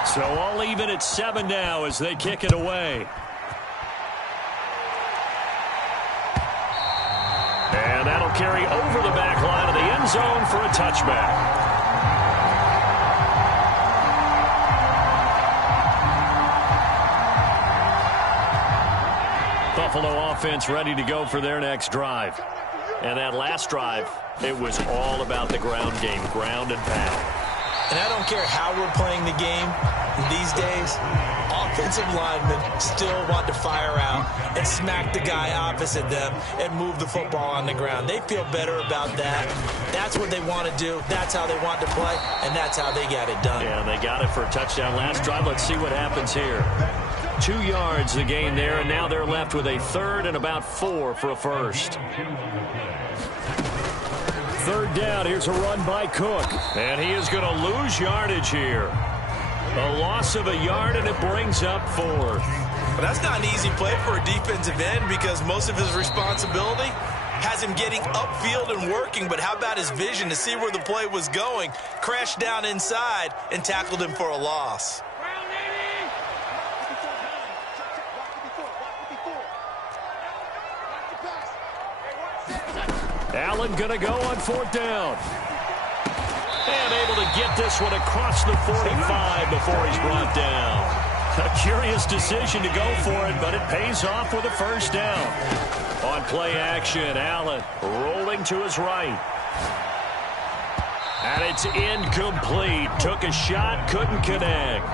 So all even at 7 now as they kick it away. And that'll carry over the back line of the end zone for a touchback. Buffalo offense ready to go for their next drive. And that last drive, it was all about the ground game, ground and pound. And I don't care how we're playing the game these days, offensive linemen still want to fire out and smack the guy opposite them and move the football on the ground. They feel better about that. That's what they want to do. That's how they want to play, and that's how they got it done. Yeah, they got it for a touchdown last drive. Let's see what happens here. 2 yards the gain there, and now they're left with a 3rd and about 4 for a first. 3rd down, here's a run by Cook. And he is going to lose yardage here. A loss of a yard, and it brings up 4th. But that's not an easy play for a defensive end because most of his responsibility has him getting upfield and working. But how about his vision to see where the play was going? Crashed down inside and tackled him for a loss. Allen going to go on 4th down. And able to get this one across the 45 before he's brought down. A curious decision to go for it, but it pays off with a first down. On play action, Allen rolling to his right. And it's incomplete. Took a shot, couldn't connect.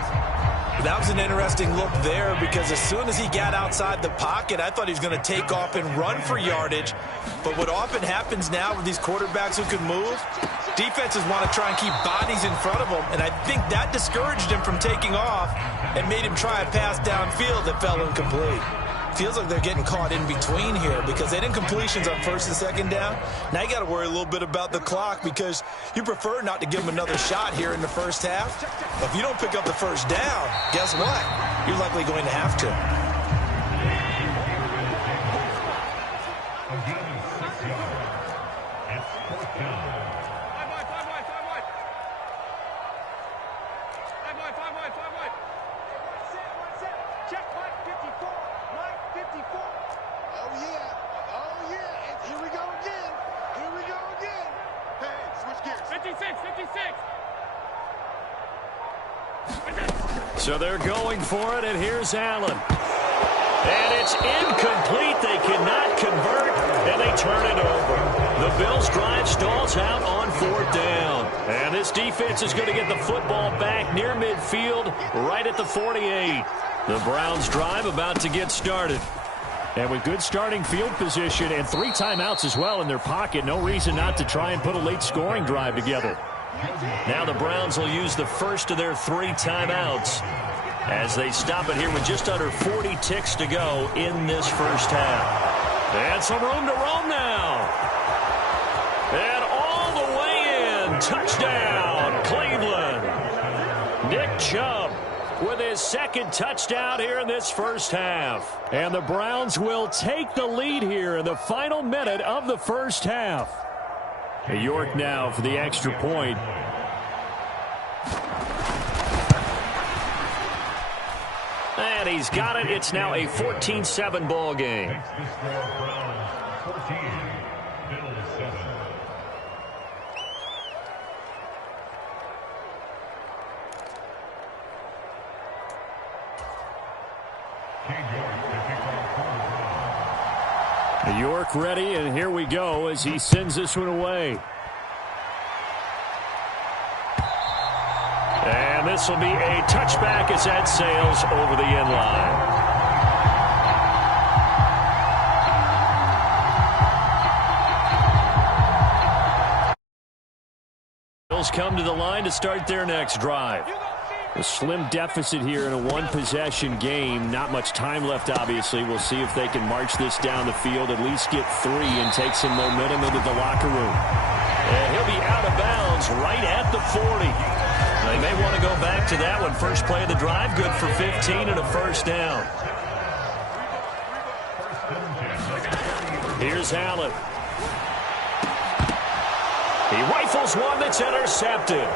That was an interesting look there because as soon as he got outside the pocket, I thought he was going to take off and run for yardage. But what often happens now with these quarterbacks who can move, defenses want to try and keep bodies in front of them, and I think that discouraged him from taking off and made him try a pass downfield that fell incomplete. Feels like they're getting caught in between here because they had incompletions on 1st and 2nd down. Now you got to worry a little bit about the clock because you prefer not to give them another shot here in the first half. But if you don't pick up the first down, guess what? You're likely going to have to. So they're going for it, and here's Allen. And it's incomplete. They cannot convert, and they turn it over. The Bills' drive stalls out on 4th down. And this defense is going to get the football back near midfield, right at the 48. The Browns' drive about to get started. And with good starting field position and 3 timeouts as well in their pocket, no reason not to try and put a late scoring drive together. Now the Browns will use the first of their 3 timeouts as they stop it here with just under 40 ticks to go in this first half. And some room to roam now. And all the way in. Touchdown, Cleveland. Nick Chubb with his 2nd touchdown here in this first half. And the Browns will take the lead here in the final minute of the first half. York now for the extra point. And he's got it. It's now a 14-7 ball game. York ready, and here we go as he sends this one away. And this will be a touchback as that sails over the end line. Bills come to the line to start their next drive. A slim deficit here in a one-possession game. Not much time left, obviously. We'll see if they can march this down the field, at least get 3 and take some momentum into the locker room. And he'll be out of bounds right at the 40. They may want to go back to that one. First play of the drive, good for 15 and a first down. Here's Allen. He rifles one that's intercepted.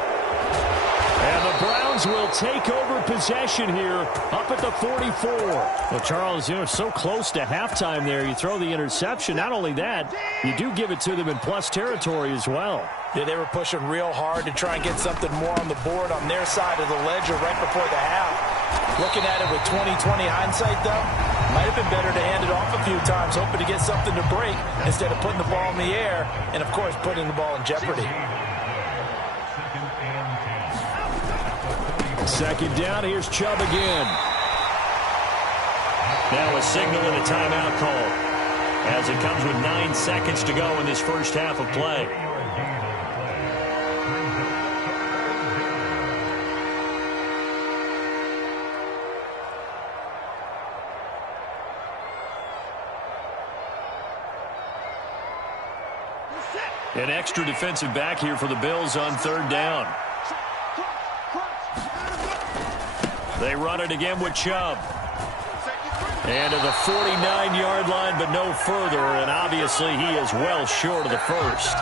And the Browns will take over possession here up at the 44. Well, Charles, you're so close to halftime there. You throw the interception. Not only that, you do give it to them in plus territory as well. Yeah, they were pushing real hard to try and get something more on the board on their side of the ledger right before the half. Looking at it with 20/20 hindsight, though, might have been better to hand it off a few times, hoping to get something to break instead of putting the ball in the air and, of course, putting the ball in jeopardy. Second down, here's Chubb again. Now a signal and a timeout call as it comes with 9 seconds to go in this first half of play. An extra defensive back here for the Bills on third down. They run it again with Chubb. And to the 49-yard line, but no further. And obviously, he is well short of the first.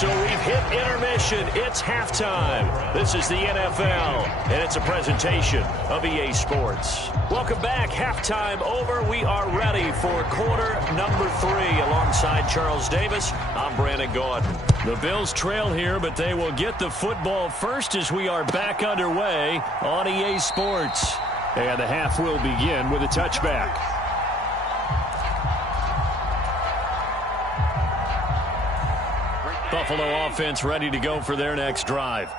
So we've hit intermission. It's halftime. This is the NFL, and it's a presentation of EA Sports. Welcome back. Halftime over. We are ready for quarter number 3. Alongside Charles Davis, I'm Brandon Gaudin. The Bills trail here, but they will get the football first as we are back underway on EA Sports. And the half will begin with a touchback. Buffalo offense ready to go for their next drive.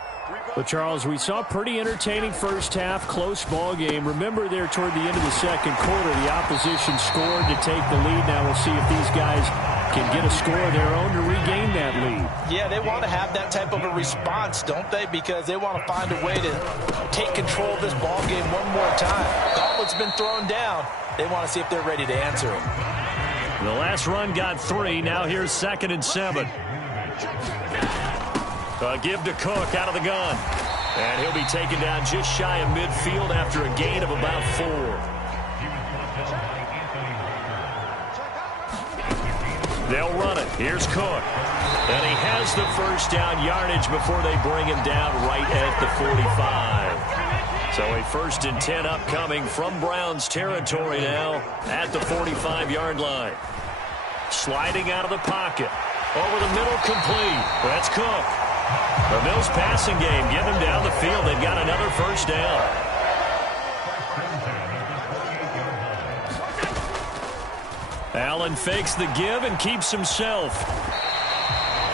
But, Charles, we saw a pretty entertaining first half, close ball game. Remember there toward the end of the second quarter, the opposition scored to take the lead. Now we'll see if these guys can get a score of their own to regain that lead. Yeah, they want to have that type of a response, don't they? Because they want to find a way to take control of this ball game one more time. Gauntlet's been thrown down. They want to see if they're ready to answer it. The last run got 3. Now here's 2nd and 7. Give to Cook out of the gun. And he'll be taken down just shy of midfield after a gain of about 4. They'll run it. Here's Cook. And he has the first down yardage before they bring him down right at the 45. So a 1st and 10 upcoming from Browns territory now at the 45-yard line. Sliding out of the pocket. Over the middle, complete. That's Cook. The Bills passing game, get them down the field. They've got another first down. Allen fakes the give and keeps himself.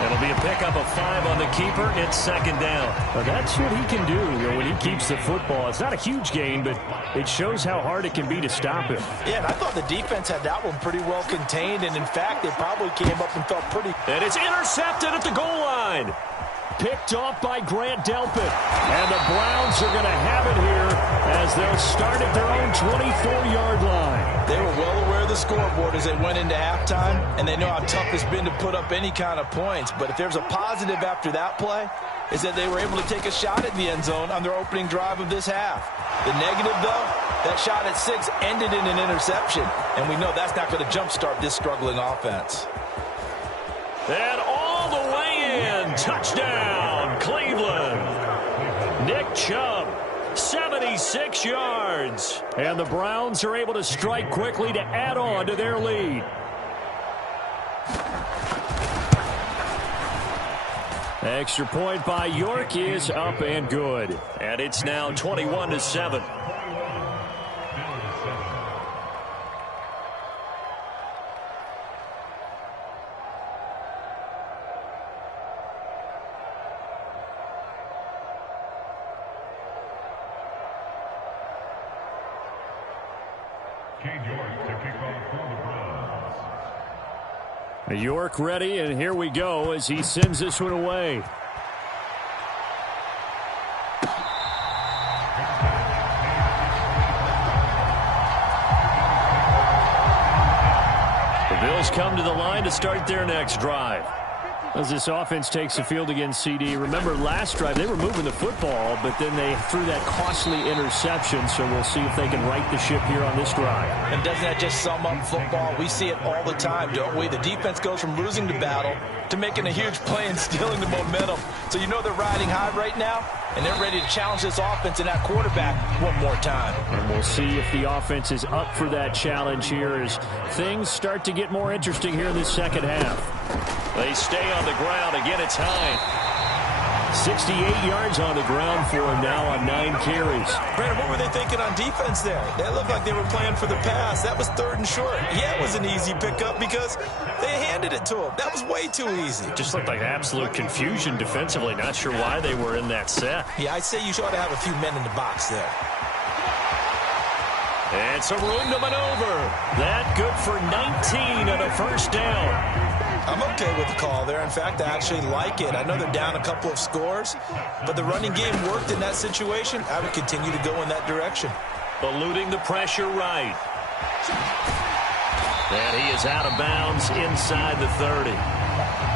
It'll be a pickup of 5 on the keeper. It's 2nd down. Well, that's what he can do when he keeps the football. It's not a huge gain, but it shows how hard it can be to stop him. Yeah, and I thought the defense had that one pretty well contained, and in fact, they probably came up and felt pretty. And it's intercepted at the goal line. Picked off by Grant Delpit. And the Browns are going to have it here as they'll start at their own 24-yard line. They were well aware of the scoreboard as they went into halftime, and they know how tough it's been to put up any kind of points. But if there's a positive after that play, is that they were able to take a shot at the end zone on their opening drive of this half. The negative, though, that shot at 6 ended in an interception, and we know that's not going to jumpstart this struggling offense. And all the way in, touchdown, Cleveland. Nick Chubb, 76 yards. And the Browns are able to strike quickly to add on to their lead. Extra point by York is up and good. And it's now 21-7. York ready, and here we go as he sends this one away. The Bills come to the line to start their next drive. As this offense takes the field against CD, remember last drive they were moving the football, but then they threw that costly interception, so we'll see if they can right the ship here on this drive. And doesn't that just sum up football? We see it all the time, don't we? The defense goes from losing the battle to making a huge play and stealing the momentum. So you know they're riding high right now, and they're ready to challenge this offense and that quarterback one more time. And we'll see if the offense is up for that challenge here as things start to get more interesting here in the second half. They stay on the ground. Again, it's Hines. 68 yards on the ground for him now on 9 carries. Brandon, what were they thinking on defense there? They looked like they were playing for the pass. That was 3rd and short. Yeah, it was an easy pickup because they handed it to him. That was way too easy. Just looked like absolute confusion defensively. Not sure why they were in that set. Yeah, I'd say you ought to have a few men in the box there. And some room to maneuver. That good for 19 and a first down. I'm okay with the call there. In fact, I actually like it. I know they're down a couple of scores, but the running game worked in that situation. I would continue to go in that direction. Eluding the pressure right. And he is out of bounds inside the 30.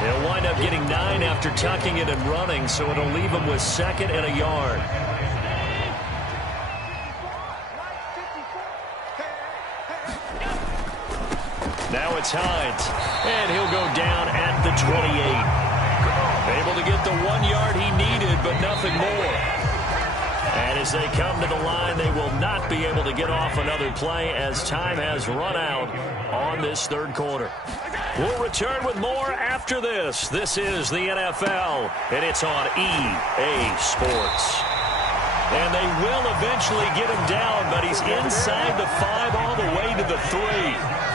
He'll wind up getting 9 after tucking it and running, so it'll leave him with 2nd and a yard. Now it's Hines, and he'll go down at the 28. Able to get the 1 yard he needed, but nothing more. And as they come to the line, they will not be able to get off another play as time has run out on this 3rd quarter. We'll return with more after this. This is the NFL, and it's on EA Sports. And they will eventually get him down, but he's inside the 5 all the way to the 3.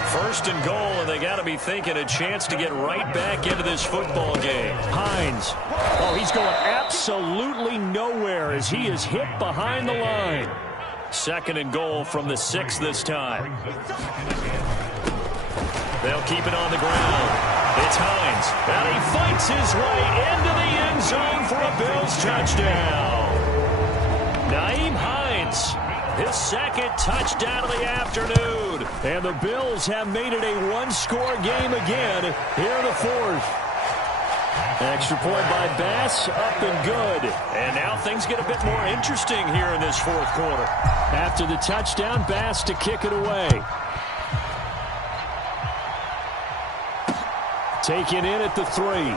1st and goal, and they got to be thinking a chance to get right back into this football game. Hines. Oh, he's going absolutely nowhere as he is hit behind the line. 2nd and goal from the 6 this time. They'll keep it on the ground. It's Hines, and he fights his way into the end zone for a Bills touchdown. Nyheim Hines, his 2nd touchdown of the afternoon. And the Bills have made it a 1-score game again here in the 4th. Extra point by Bass, up and good. And now things get a bit more interesting here in this 4th quarter. After the touchdown, Bass to kick it away. Taken in at the 3.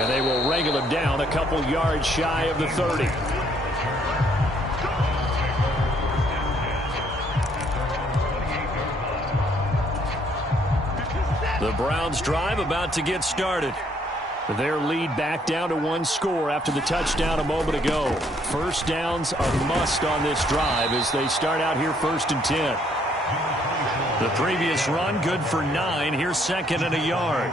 And they will wrangle him down a couple yards shy of the 30. The Browns drive about to get started. Their lead back down to 1 score after the touchdown a moment ago. First downs a must on this drive as they start out here 1st and 10. The previous run good for 9. Here's 2nd and a yard.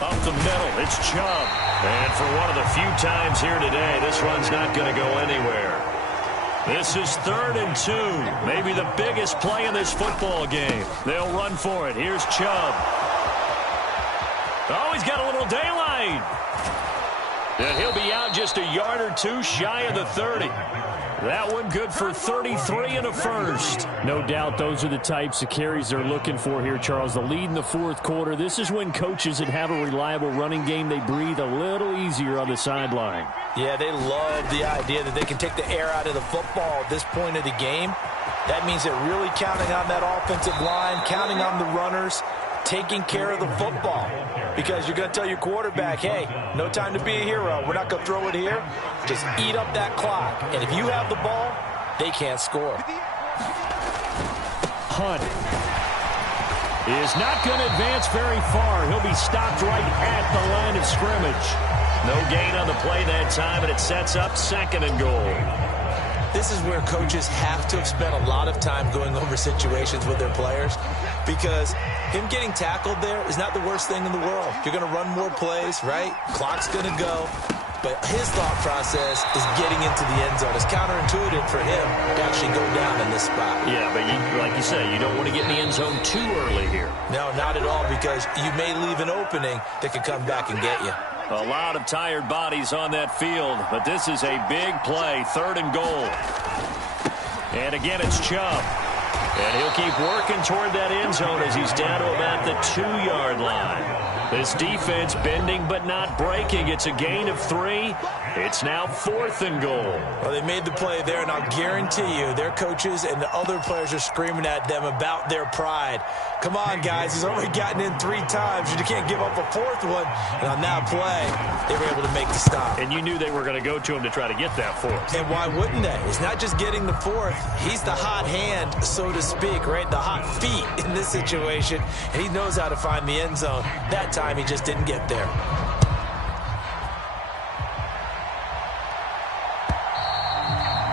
Up the middle, it's Chubb. And for one of the few times here today, this run's not going to go anywhere. This is 3rd and 2. Maybe the biggest play in this football game. They'll run for it. Here's Chubb. Oh, he's got a little daylight. And he'll be out just a yard or 2 shy of the 30. That one good for 33 and a first. No doubt those are the types of carries they're looking for here, Charles. The lead in the 4th quarter. This is when coaches that have a reliable running game, they breathe a little easier on the sideline. Yeah, they love the idea that they can take the air out of the football at this point of the game. That means they're really counting on that offensive line, counting on the runners, taking care of the football. Because you're going to tell your quarterback, hey, no time to be a hero. We're not going to throw it here. Just eat up that clock. And if you have the ball, they can't score. Hunt is not going to advance very far. He'll be stopped right at the line of scrimmage. No gain on the play that time, and it sets up 2nd and goal. This is where coaches have to have spent a lot of time going over situations with their players, because him getting tackled there is not the worst thing in the world. You're going to run more plays, right? Clock's going to go. but his thought process is getting into the end zone. It's counterintuitive for him to actually go down in this spot. Yeah, but like you say, you don't want to get in the end zone too early here. No, not at all, because you may leave an opening that could come back and get you. A lot of tired bodies on that field, but this is a big play, 3rd and goal. And again, it's Chubb. And he'll keep working toward that end zone as he's down to about the 2-yard line. This defense bending but not breaking. It's a gain of 3. It's now 4th and goal. Well, they made the play there, and I'll guarantee you their coaches and the other players are screaming at them about their pride. Come on, guys. He's already gotten in 3 times. You can't give up a 4th one. And on that play, they were able to make the stop. And you knew they were going to go to him to try to get that 4th. And why wouldn't they? It's not just getting the 4th. He's the hot hand, so to speak, right? The hot feet in this situation. And he knows how to find the end zone. That time he just didn't get there.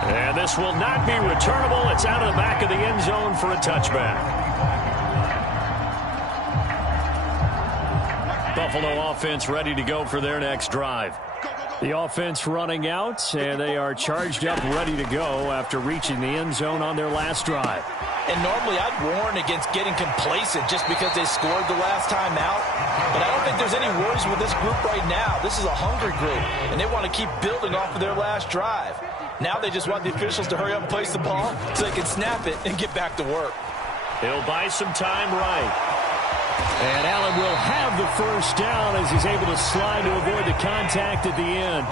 And this will not be returnable. It's out of the back of the end zone for a touchback. Buffalo offense ready to go for their next drive. The offense running out, and they are charged up, ready to go after reaching the end zone on their last drive. And normally I'd warn against getting complacent just because they scored the last time out. But I don't think there's any worries with this group right now. This is a hungry group, and they want to keep building off of their last drive. Now they just want the officials to hurry up and place the ball so they can snap it and get back to work. He'll buy some time right. And Allen will have the first down as he's able to slide to avoid the contact at the end.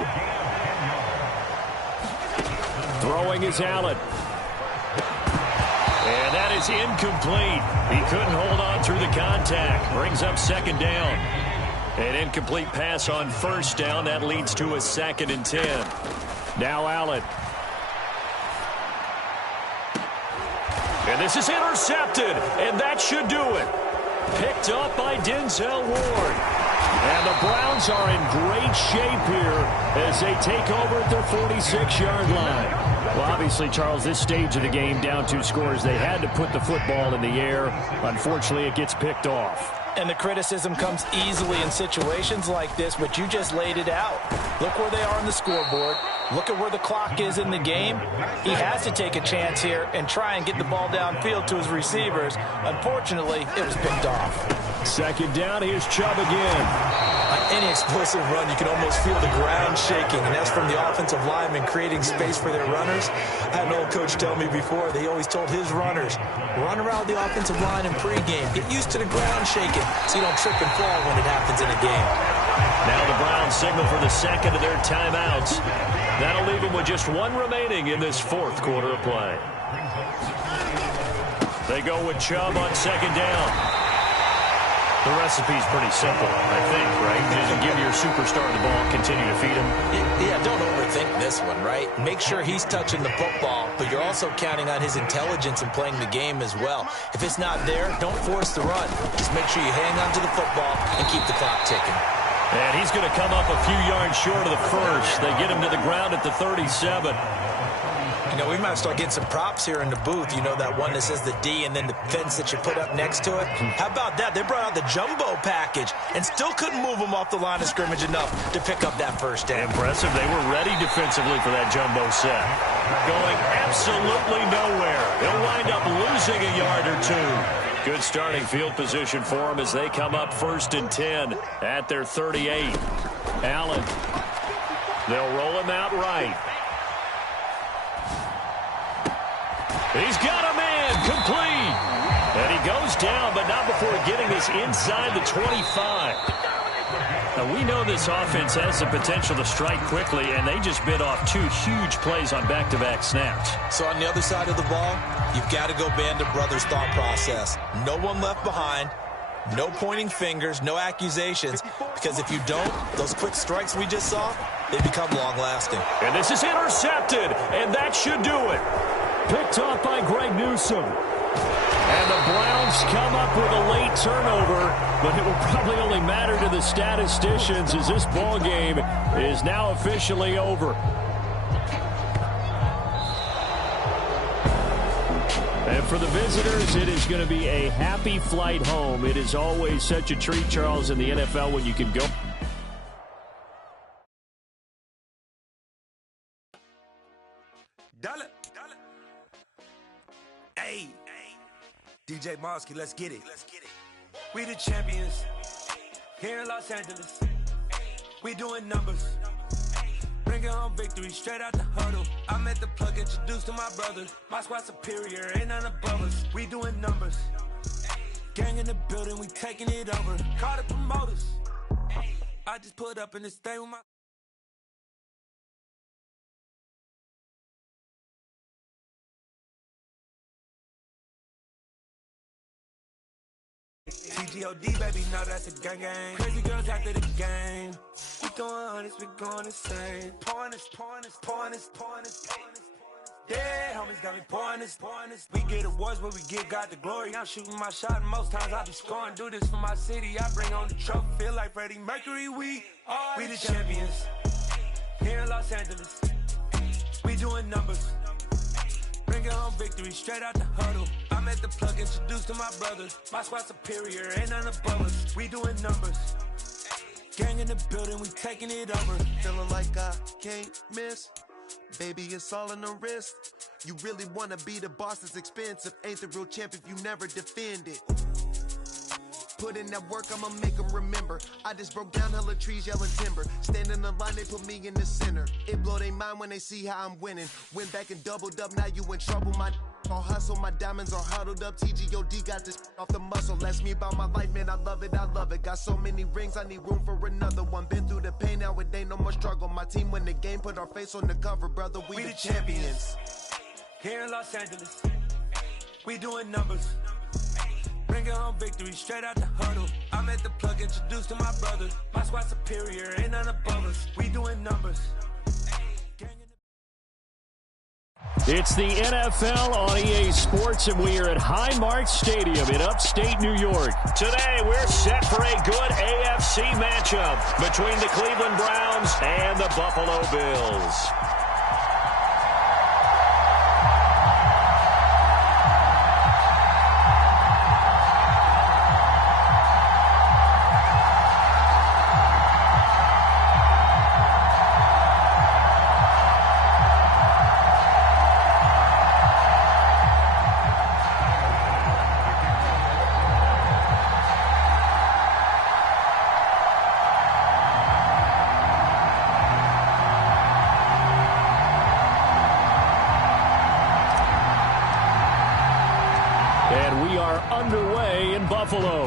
Throwing is Allen. And that is incomplete. He couldn't hold on through the contact. Brings up 2nd down. An incomplete pass on 1st down. That leads to a 2nd and 10. Now Allen. And this is intercepted. And that should do it. Picked up by Denzel Ward. And the Browns are in great shape here as they take over at their 46-yard line. Well, obviously, Charles, this stage of the game, down 2 scores, they had to put the football in the air. Unfortunately, it gets picked off. And the criticism comes easily in situations like this, but you just laid it out. Look where they are on the scoreboard. Look at where the clock is in the game. He has to take a chance here and try and get the ball downfield to his receivers. Unfortunately, it was picked off. 2nd down, here's Chubb again. On any explosive run, you can almost feel the ground shaking, and that's from the offensive linemen creating space for their runners. I had an old coach tell me before, they always told his runners, run around the offensive line in pregame. Get used to the ground shaking so you don't trip and fall when it happens in a game. Now the Browns signal for the 2nd of their timeouts. That'll leave them with just 1 remaining in this 4th quarter of play. They go with Chubb on 2nd down. The recipe's pretty simple, I think, right? Just give your superstar the ball, continue to feed him. Yeah, don't overthink this one, right? Make sure he's touching the football, but you're also counting on his intelligence in playing the game as well. If it's not there, don't force the run. Just make sure you hang on to the football and keep the clock ticking. And he's going to come up a few yards short of the first. They get him to the ground at the 37. You know, we might start getting some props here in the booth. You know, that one that says the D and then the fence that you put up next to it. How about that? They brought out the jumbo package and still couldn't move them off the line of scrimmage enough to pick up that first down. Impressive. They were ready defensively for that jumbo set. Going absolutely nowhere. They'll wind up losing a yard or 2. Good starting field position for them as they come up 1st and 10 at their 38. Allen. They'll roll him out right. He's got a man complete. And he goes down, but not before getting this inside the 25. Now, we know this offense has the potential to strike quickly, and they just bit off 2 huge plays on back-to-back snaps. So on the other side of the ball, you've got to go Band of Brothers thought process. No one left behind. No pointing fingers, no accusations, because if you don't, those quick strikes we just saw, they become long-lasting. And this is intercepted, and that should do it. Picked off by Greg Newsome. And the Browns come up with a late turnover, but it will probably only matter to the statisticians as this ball game is now officially over. And for the visitors, it is going to be a happy flight home. It is always such a treat, Charles, in the NFL when you can go DJ Mosky, let's get it. We the champions here in Los Angeles. We doing numbers. Bringing home victory straight out the huddle. I met the plug, introduced to my brother. My squad superior, ain't none above us. We doing numbers. Gang in the building, we taking it over. Call the promoters. I just put up in this thing with my... CGOD, baby, no, that's a gang gang. Crazy girls after the game. We going honest, we going insane. Pouring this. Yeah, homies got me pouring this. We get awards, but we give God the glory. I'm shooting my shot, and most times I be scoring. Do this for my city, I bring on the trophy. Feel like Freddie Mercury, we the champions here in Los Angeles. We doing numbers. Bringing home victory straight out the huddle. I met the plug, introduced to my brother. My squad superior, ain't none above us. We doing numbers. Gang in the building, we taking it over. Feeling like I can't miss. Baby, it's all in the wrist. You really wanna be the boss, it's expensive. Ain't the real champ if you never defend it. Put in that work, I'ma make them remember. I just broke down hella trees, yelling timber. Stand in the line, they put me in the center. It blow their mind when they see how I'm winning. Went back and doubled up, now you in trouble. My all hustle, my diamonds are huddled up. TGOD got this off the muscle. That's me about my life, man, I love it. Got so many rings, I need room for another one. Been through the pain, now it ain't no more struggle. My team win the game, put our face on the cover, brother. We the champions here in Los Angeles. We doing numbers. Bringing home victory straight out the huddle. I met the plug, introduced to my brother. My squad superior, ain't none above us. We doing numbers. It's the NFL on EA Sports, and we are at Highmark Stadium in upstate New York. Today, we're set for a good AFC matchup between the Cleveland Browns and the Buffalo Bills. Underway in Buffalo.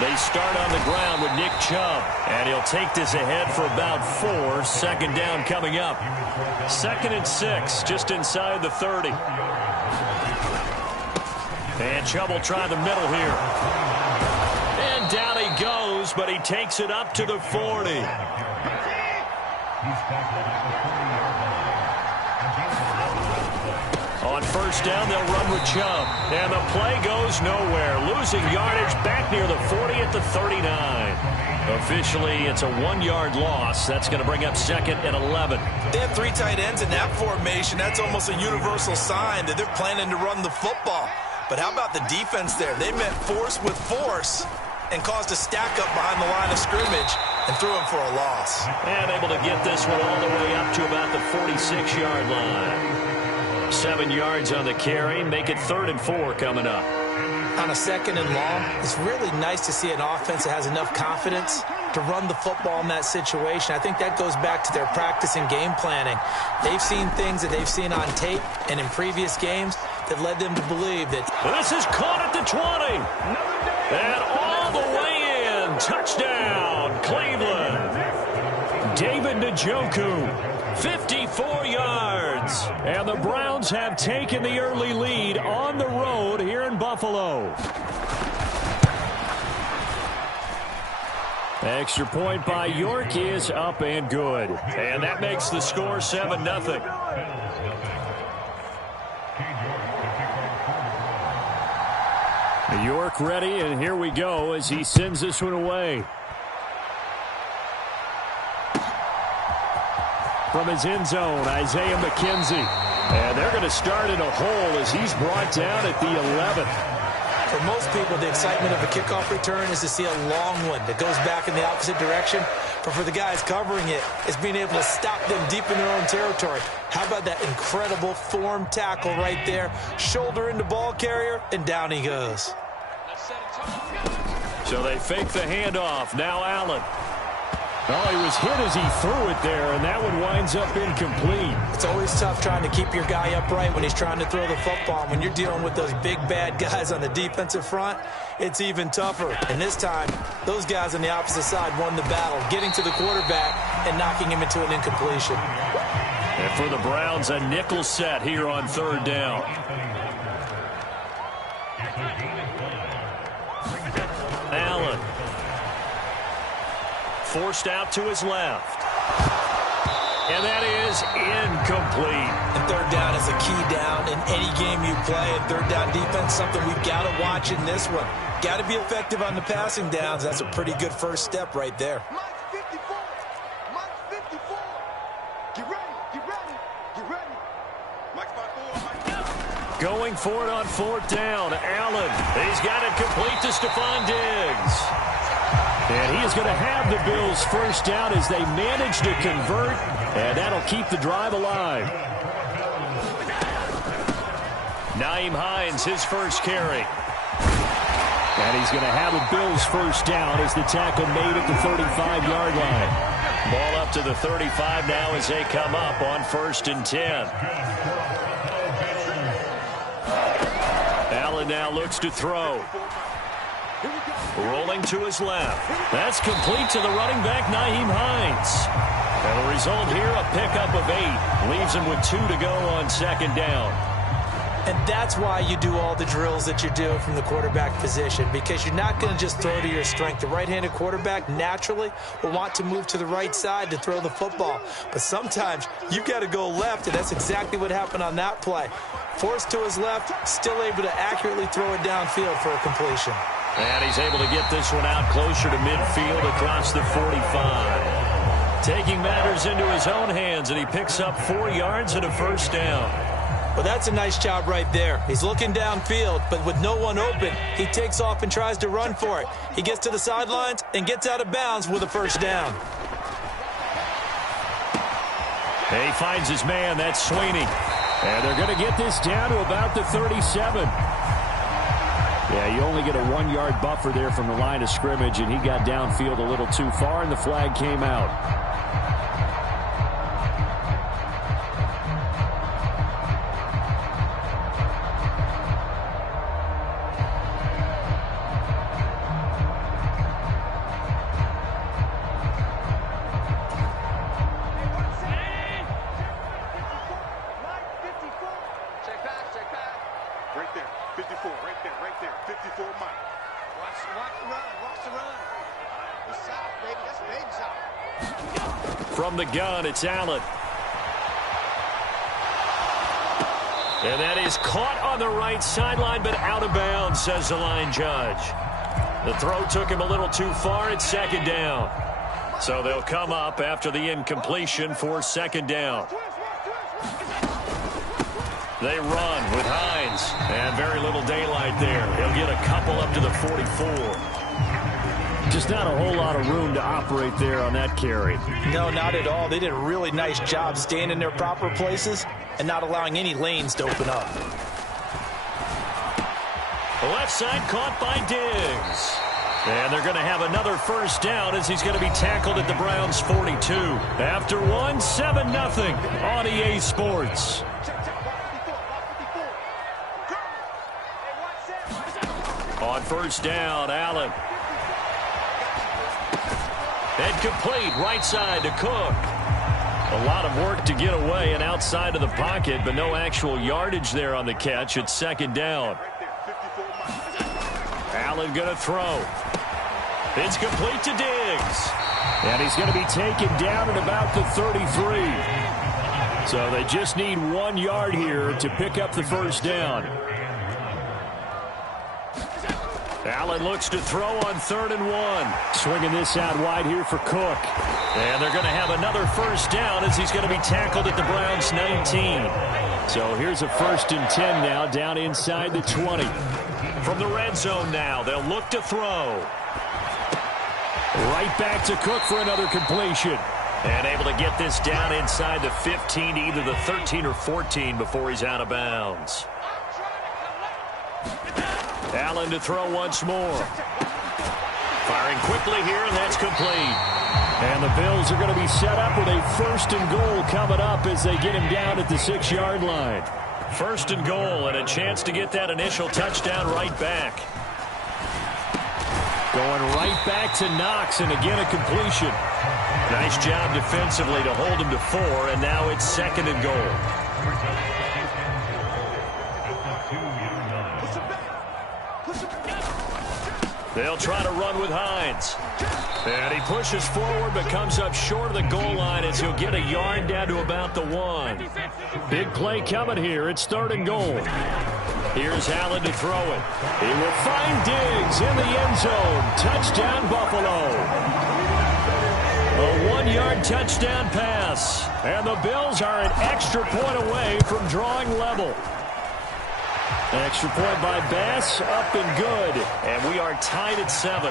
They start on the ground with Nick Chubb, and he'll take this ahead for about 4. Second down coming up. 2nd and 6, just inside the 30. And Chubb will try the middle here. And down he goes, but he takes it up to the 40. On first down, they'll run with Chubb. And the play goes nowhere. Losing yardage back near the 40 at the 39. Officially, it's a 1-yard loss. That's going to bring up 2nd and 11. They have 3 tight ends in that formation. That's almost a universal sign that they're planning to run the football. But how about the defense there? They met force with force and caused a stack up behind the line of scrimmage and threw him for a loss. And able to get this one all the way up to about the 46-yard line. 7 yards on the carry. Make it 3rd and 4 coming up. On a 2nd and long, it's really nice to see an offense that has enough confidence to run the football in that situation. I think that goes back to their practice and game planning. They've seen things that they've seen on tape and in previous games that led them to believe that. This is caught at the 20. And all the way in. Touchdown, Cleveland. David Njoku, 54 yards. And the Browns have taken the early lead on the road here in Buffalo. Extra point by York is up and good. And that makes the score 7-0. York ready, and here we go as he sends this one away. From his end zone, Isaiah McKenzie. And they're going to start in a hole as he's brought down at the 11th. For most people, the excitement of a kickoff return is to see a long one that goes back in the opposite direction. But for the guys covering it, it's being able to stop them deep in their own territory. How about that incredible form tackle right there? Shoulder into ball carrier, and down he goes. So they fake the handoff. Now Allen. Oh, he was hit as he threw it there, and that one winds up incomplete. It's always tough trying to keep your guy upright when he's trying to throw the football. When you're dealing with those big, bad guys on the defensive front, it's even tougher. And this time, those guys on the opposite side won the battle, getting to the quarterback and knocking him into an incompletion. And for the Browns, a nickel set here on third down. Allen. Forced out to his left. And that is incomplete. And third down is a key down in any game you play. And third down defense, something we've got to watch in this one. Got to be effective on the passing downs. That's a pretty good first step right there. Mike 54. Mike 54. Get ready. Get ready. Get ready. Mike 54. Going for it on fourth down. Allen. He's got it complete to Stephon Diggs. And he is going to have the Bills first down as they manage to convert, and that'll keep the drive alive. Nyheim Hines, his first carry. And he's going to have the Bills first down as the tackle made at the 35-yard line. Ball up to the 35 now as they come up on 1st and 10. Allen now looks to throw. Rolling to his left. That's complete to the running back, Nyheim Hines. And the result here, a pickup of 8. Leaves him with 2 to go on 2nd down. And that's why you do all the drills that you do from the quarterback position, because you're not going to just throw to your strength. The right-handed quarterback naturally will want to move to the right side to throw the football. But sometimes you've got to go left, and that's exactly what happened on that play. Forced to his left, still able to accurately throw it downfield for a completion. And he's able to get this one out closer to midfield across the 45. Taking matters into his own hands, and he picks up 4 yards and a first down. Well, that's a nice job right there. He's looking downfield, but with no one open, he takes off and tries to run for it. He gets to the sidelines and gets out of bounds with a first down. He finds his man, that's Sweeney. And they're going to get this down to about the 37. Yeah, you only get a 1-yard buffer there from the line of scrimmage, and he got downfield a little too far, and the flag came out. From the gun, it's Allen. And that is caught on the right sideline, but out of bounds, says the line judge. The throw took him a little too far. It's 2nd down. So they'll come up after the incompletion for 2nd down. They run with Hines. And very little daylight there. He'll get a couple up to the 44. Just not a whole lot of room to operate there on that carry. No, not at all. They did a really nice job staying in their proper places and not allowing any lanes to open up. The left side caught by Diggs. And they're going to have another first down as he's going to be tackled at the Browns' 42. After one, 7-0 on EA Sports. On first down, Allen. And complete, right side to Cook. A lot of work to get away and outside of the pocket, but no actual yardage there on the catch. It's second down. Allen going to throw. It's complete to Diggs. And he's going to be taken down at about the 33. So they just need 1 yard here to pick up the first down. Allen looks to throw on 3rd and 1. Swinging this out wide here for Cook. And they're going to have another first down as he's going to be tackled at the Browns' 19. So here's a 1st and 10 now down inside the 20. From the red zone now, they'll look to throw. Right back to Cook for another completion. And able to get this down inside the 15 to either the 13 or 14 before he's out of bounds. Allen to throw once more. Firing quickly here, and that's complete. And the Bills are going to be set up with a 1st and goal coming up as they get him down at the 6-yard line. 1st and goal and a chance to get that initial touchdown right back. Going right back to Knox, and again a completion. Nice job defensively to hold him to 4, and now it's 2nd and goal. They'll try to run with Hines. And he pushes forward but comes up short of the goal line as he'll get a yard down to about the 1. Big play coming here. It's 3rd and goal. Here's Allen to throw it. He will find Diggs in the end zone. Touchdown, Buffalo. A 1-yard touchdown pass. And the Bills are an extra point away from drawing level. Extra point by Bass, up and good. And we are tied at 7.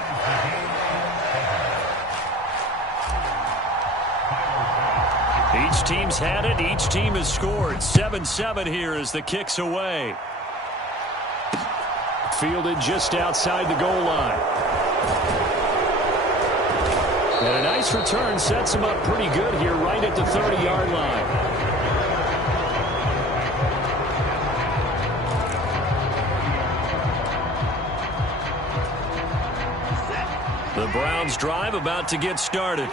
Each team's had it. Each team has scored. 7-7 here as the kick's away. Fielded just outside the goal line. And a nice return sets him up pretty good here right at the 30-yard line. The Browns drive about to get started.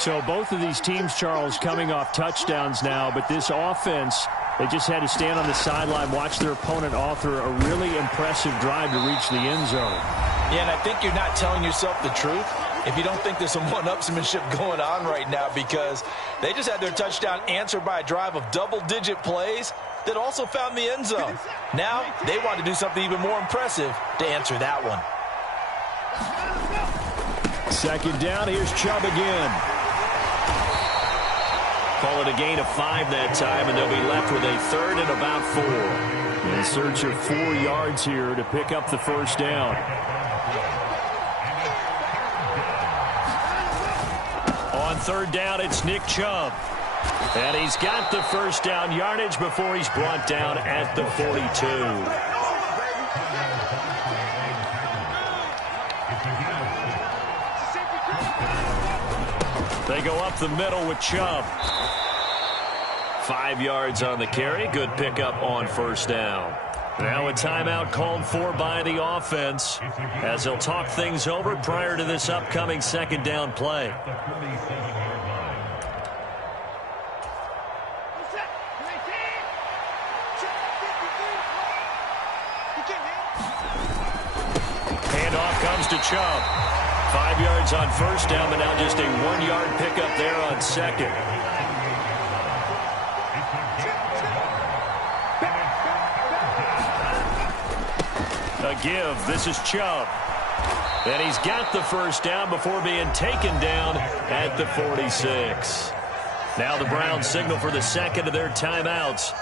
So both of these teams, Charles, coming off touchdowns now, but this offense, they just had to stand on the sideline, watch their opponent author a really impressive drive to reach the end zone. Yeah, and I think you're not telling yourself the truth if you don't think there's some one-upsmanship going on right now, because they just had their touchdown answered by a drive of double-digit plays that also found the end zone. Now they want to do something even more impressive to answer that one. 2nd down, here's Chubb again. Call it a gain of 5 that time, and they'll be left with a 3rd and about 4. In search of 4 yards here to pick up the first down. On 3rd down, it's Nick Chubb. And he's got the first down yardage before he's brought down at the 42. They go up the middle with Chubb. 5 yards on the carry. Good pickup on first down. Now a timeout called for by the offense as they'll talk things over prior to this upcoming 2nd down play. Handoff comes to Chubb. 5 yards on first down, but now just a 1-yard pickup there on 2nd. A give. This is Chubb. And he's got the first down before being taken down at the 46. Now the Browns signal for the 2nd of their timeouts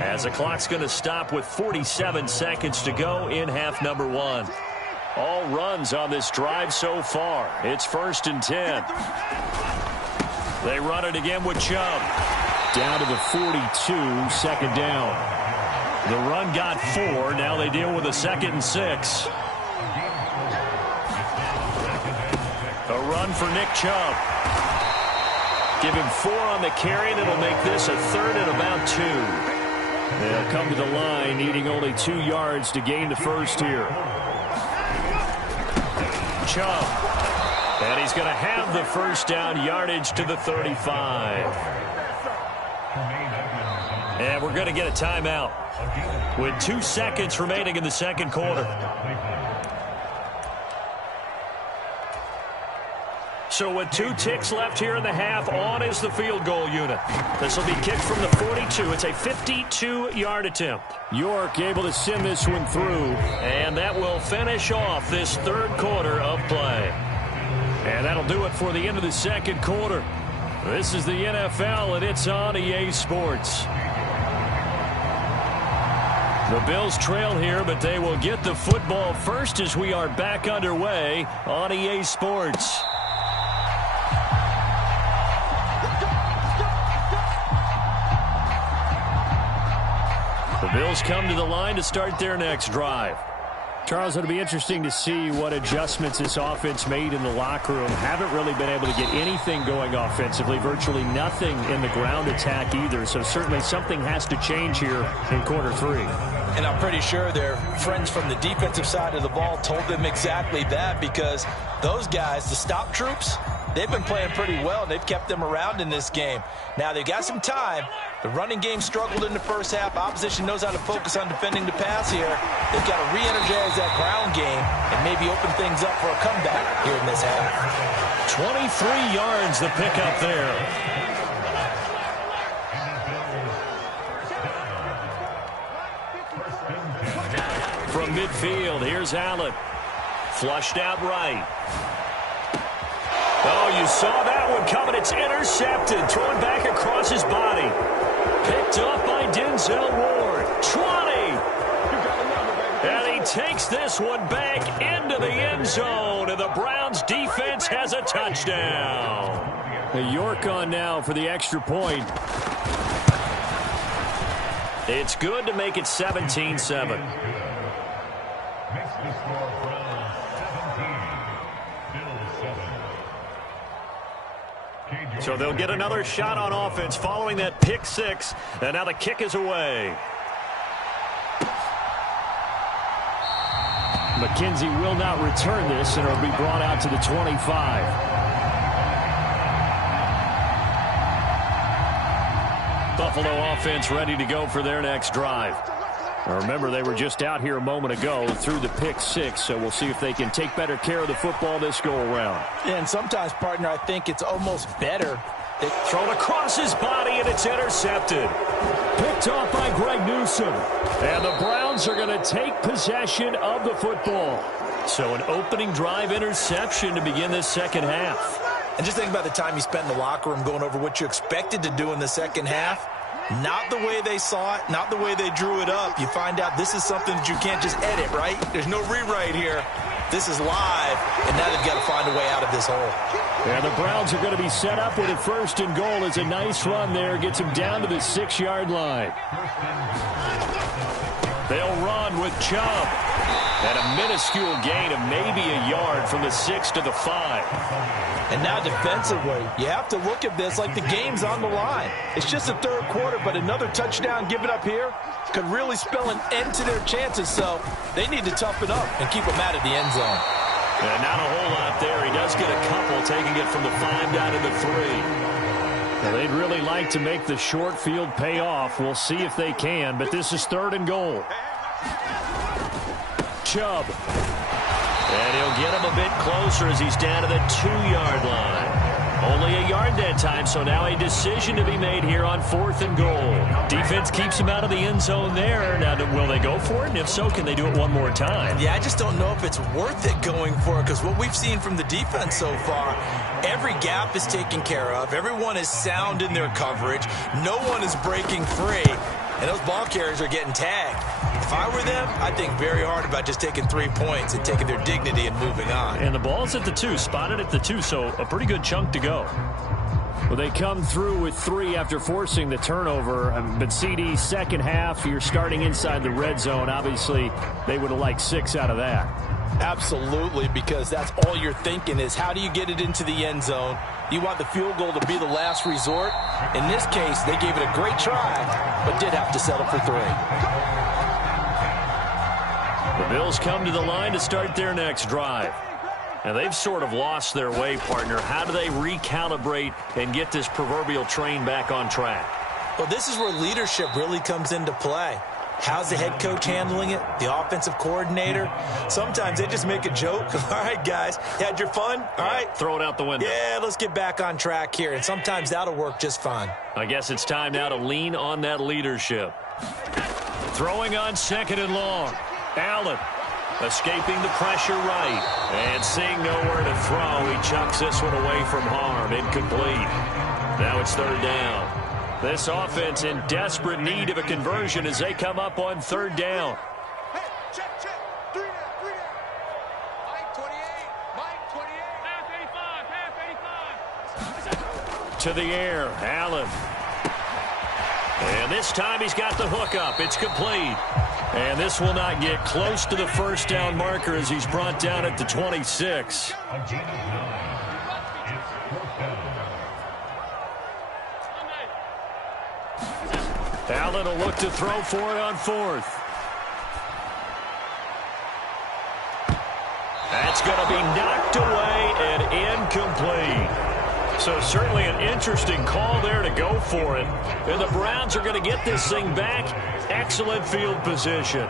as the clock's going to stop with 47 seconds to go in half number 1. All runs on this drive so far. It's 1st and 10. They run it again with Chubb. Down to the 42, 2nd down. The run got 4. Now they deal with a 2nd and 6. run for Nick Chubb. Give him 4 on the carry, and it'll make this a 3rd and about 2. They'll come to the line, needing only 2 yards to gain the first here. Chubb. And he's going to have the first down, yardage to the 35. And we're going to get a timeout with 2 seconds remaining in the second quarter. So with 2 ticks left here in the half, on is the field goal unit. This will be kicked from the 42. It's a 52-yard attempt. York able to send this one through. And that will finish off this 3rd quarter of play. And that'll do it for the end of the second quarter. This is the NFL, and it's on EA Sports. The Bills trail here, but they will get the football first as we are back underway on EA Sports. The Bills come to the line to start their next drive. Charles, it'll be interesting to see what adjustments this offense made in the locker room. Haven't really been able to get anything going offensively, virtually nothing in the ground attack either. So certainly something has to change here in quarter 3. And I'm pretty sure their friends from the defensive side of the ball told them exactly that, because those guys, the stop troops, they've been playing pretty well, and they've kept them around in this game. Now, they've got some time. The running game struggled in the first half. Opposition knows how to focus on defending the pass here. They've got to re-energize that ground game and maybe open things up for a comeback here in this half. 23 yards the pickup there. From midfield, here's Allen. Flushed out right. Oh, you saw that one coming. It's intercepted. Thrown back across his body. Picked up by Denzel Ward. 20. And he takes this one back into the end zone. And the Browns defense has a touchdown. York on now for the extra point. It's good to make it 17-7. So they'll get another shot on offense following that pick 6. And now the kick is away. McKenzie will not return this, and it'll be brought out to the 25. Buffalo offense ready to go for their next drive. Now remember, they were just out here a moment ago through the pick 6, so we'll see if they can take better care of the football this go-around. Yeah, and sometimes, partner, I think it's almost better. Thrown across his body, and it's intercepted. Picked off by Greg Newsome. And the Browns are going to take possession of the football. So an opening drive interception to begin this second half. And just think about the time you spent in the locker room going over what you expected to do in the second half. Not the way they saw it, not the way they drew it up. You find out this is something that you can't just edit, right? There's no rewrite here. This is live, and now they've got to find a way out of this hole. Yeah, the Browns are going to be set up with a 1st and goal. It's a nice run there. Gets them down to the 6-yard line. They'll run with Chubb. And a minuscule gain of maybe a yard from the 6 to the 5. And now defensively, you have to look at this like the game's on the line. It's just the 3rd quarter, but another touchdown given up here could really spell an end to their chances. So they need to toughen up and keep them out of the end zone. And not a whole lot there. He does get a couple, taking it from the 5 down to the 3. Well, they'd really like to make the short field pay off. We'll see if they can, but this is 3rd and goal. Chubb. And he'll get him a bit closer as he's down to the 2-yard line. Only a yard that time, so now a decision to be made here on 4th and goal. Defense keeps him out of the end zone there. Now, will they go for it? And if so, can they do it one more time? Yeah, I just don't know if it's worth it going for it, because what we've seen from the defense so far, every gap is taken care of. Everyone is sound in their coverage. No one is breaking free. And those ball carriers are getting tagged. If I were them, I'd think very hard about just taking 3 points and taking their dignity and moving on. And the ball's at the 2, spotted at the 2, so a pretty good chunk to go. Well, they come through with 3 after forcing the turnover. But CD, second half, you're starting inside the red zone. Obviously, they would have liked 6 out of that. Absolutely, because that's all you're thinking is how do you get it into the end zone? You want the field goal to be the last resort. In this case, they gave it a great try, but did have to settle for 3. The Bills come to the line to start their next drive. And they've sort of lost their way, partner. How do they recalibrate and get this proverbial train back on track? Well, this is where leadership really comes into play. How's the head coach handling it? The offensive coordinator? Sometimes they just make a joke. All right, guys, you had your fun? All right. Throw it out the window. Yeah, let's get back on track here. And sometimes that'll work just fine. I guess it's time now to lean on that leadership. Throwing on 2nd and long. Allen escaping the pressure right. And seeing nowhere to throw, he chucks this one away from harm. Incomplete. Now it's 3rd down. This offense in desperate need of a conversion as they come up on 3rd down. Hey, check. 3 down. Mike 28. Half 85. To the air, Allen. And this time he's got the hook up. It's complete. And this will not get close to the 1st down marker as he's brought down at the 26. Allen will look to throw for it on 4th. That's going to be knocked away and incomplete. So certainly an interesting call there to go for it. And the Browns are going to get this thing back. Excellent field position.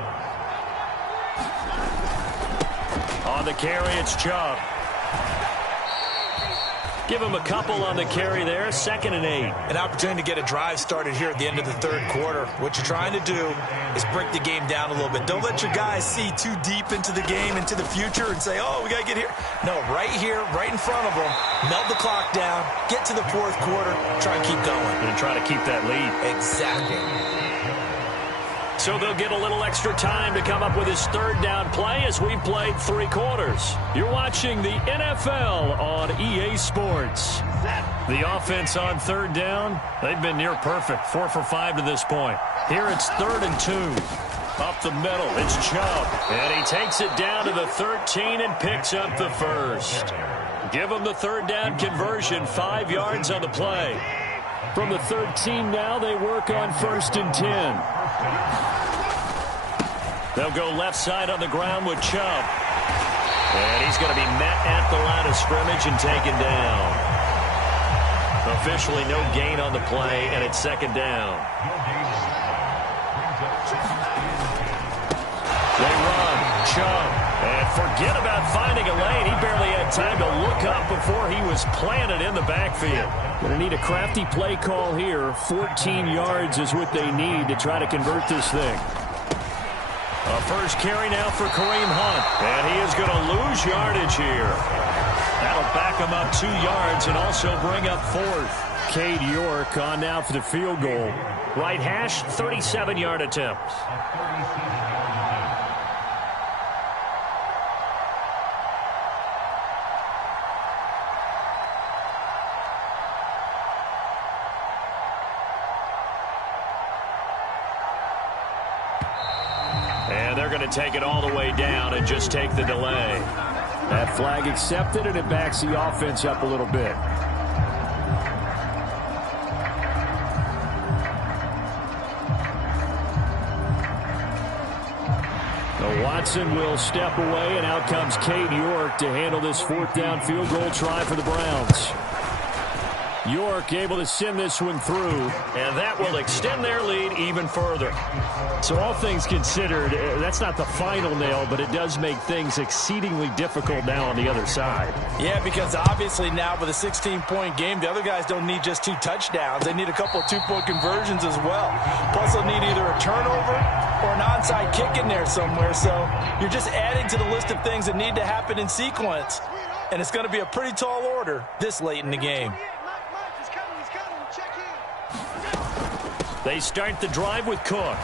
On the carry, it's Chubb. Give him a couple on the carry there. 2nd and 8. An opportunity to get a drive started here at the end of the 3rd quarter. What you're trying to do is break the game down a little bit. Don't let your guys see too deep into the game, into the future, and say, oh, we got to get here. No, right here, right in front of them. Melt the clock down. Get to the 4th quarter. Try and keep going. And try to keep that lead. Exactly. So they'll get a little extra time to come up with his 3rd down play as we played 3 quarters. You're watching the NFL on EA Sports. The offense on 3rd down, they've been near perfect. 4 for 5 to this point. Here it's 3rd and 2. Up the middle, it's Chubb. And he takes it down to the 13 and picks up the 1st. Give him the 3rd down conversion, 5 yards on the play. From the 13 now, they work on 1st and 10. They'll go left side on the ground with Chubb. And he's going to be met at the line of scrimmage and taken down. Officially no gain on the play, and it's 2nd down. They run. Chubb. And forget about finding a lane. He barely had time to look up before he was planted in the backfield. Going to need a crafty play call here. 14 yards is what they need to try to convert this thing. A first carry now for Kareem Hunt. And he is going to lose yardage here. That'll back him up 2 yards and also bring up 4th. Cade York on now for the field goal. Right hash, 37-yard attempt. And they're going to take it all the way down and just take the delay. That flag accepted, and it backs the offense up a little bit. Now Watson will step away, and out comes Cade York to handle this 4th down field goal try for the Browns. York able to send this one through, and that will extend their lead even further. So all things considered, that's not the final nail, but it does make things exceedingly difficult now on the other side. Yeah, because obviously now with a 16-point game, the other guys don't need just 2 touchdowns. They need a couple of 2-point conversions as well. Plus they'll need either a turnover or an onside kick in there somewhere. So you're just adding to the list of things that need to happen in sequence. And it's going to be a pretty tall order this late in the game. They start the drive with Cook.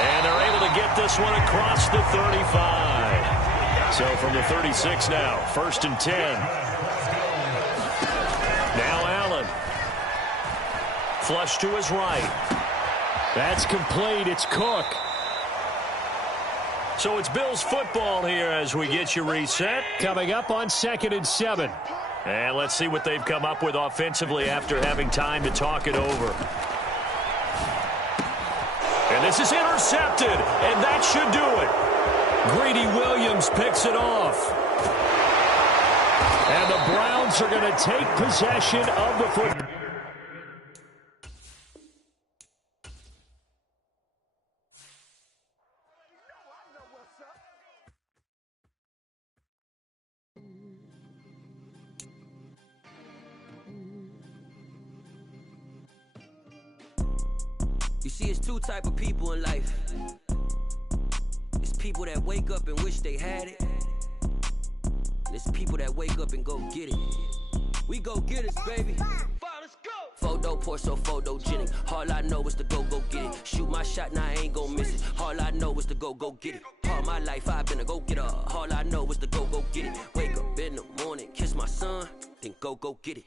And they're able to get this one across the 35. So from the 36 now, 1st and 10. Now Allen. Flush to his right. That's complete. It's Cook. So it's Bills football here as we get you reset. Coming up on 2nd and 7. And let's see what they've come up with offensively after having time to talk it over. And this is intercepted, and that should do it. Greedy Williams picks it off. And the Browns are going to take possession of the football. You see, it's two type of people in life. It's people that wake up and wish they had it. And it's people that wake up and go get it. We go get it, baby. Let's go. Photo pour so photogenic. All I know is to go get it. Shoot my shot, now I ain't gon' miss it. All I know is to go get it. All my life I've been a go-getter. All I know is to go get it. Wake up in the morning, kiss my son, then go get it.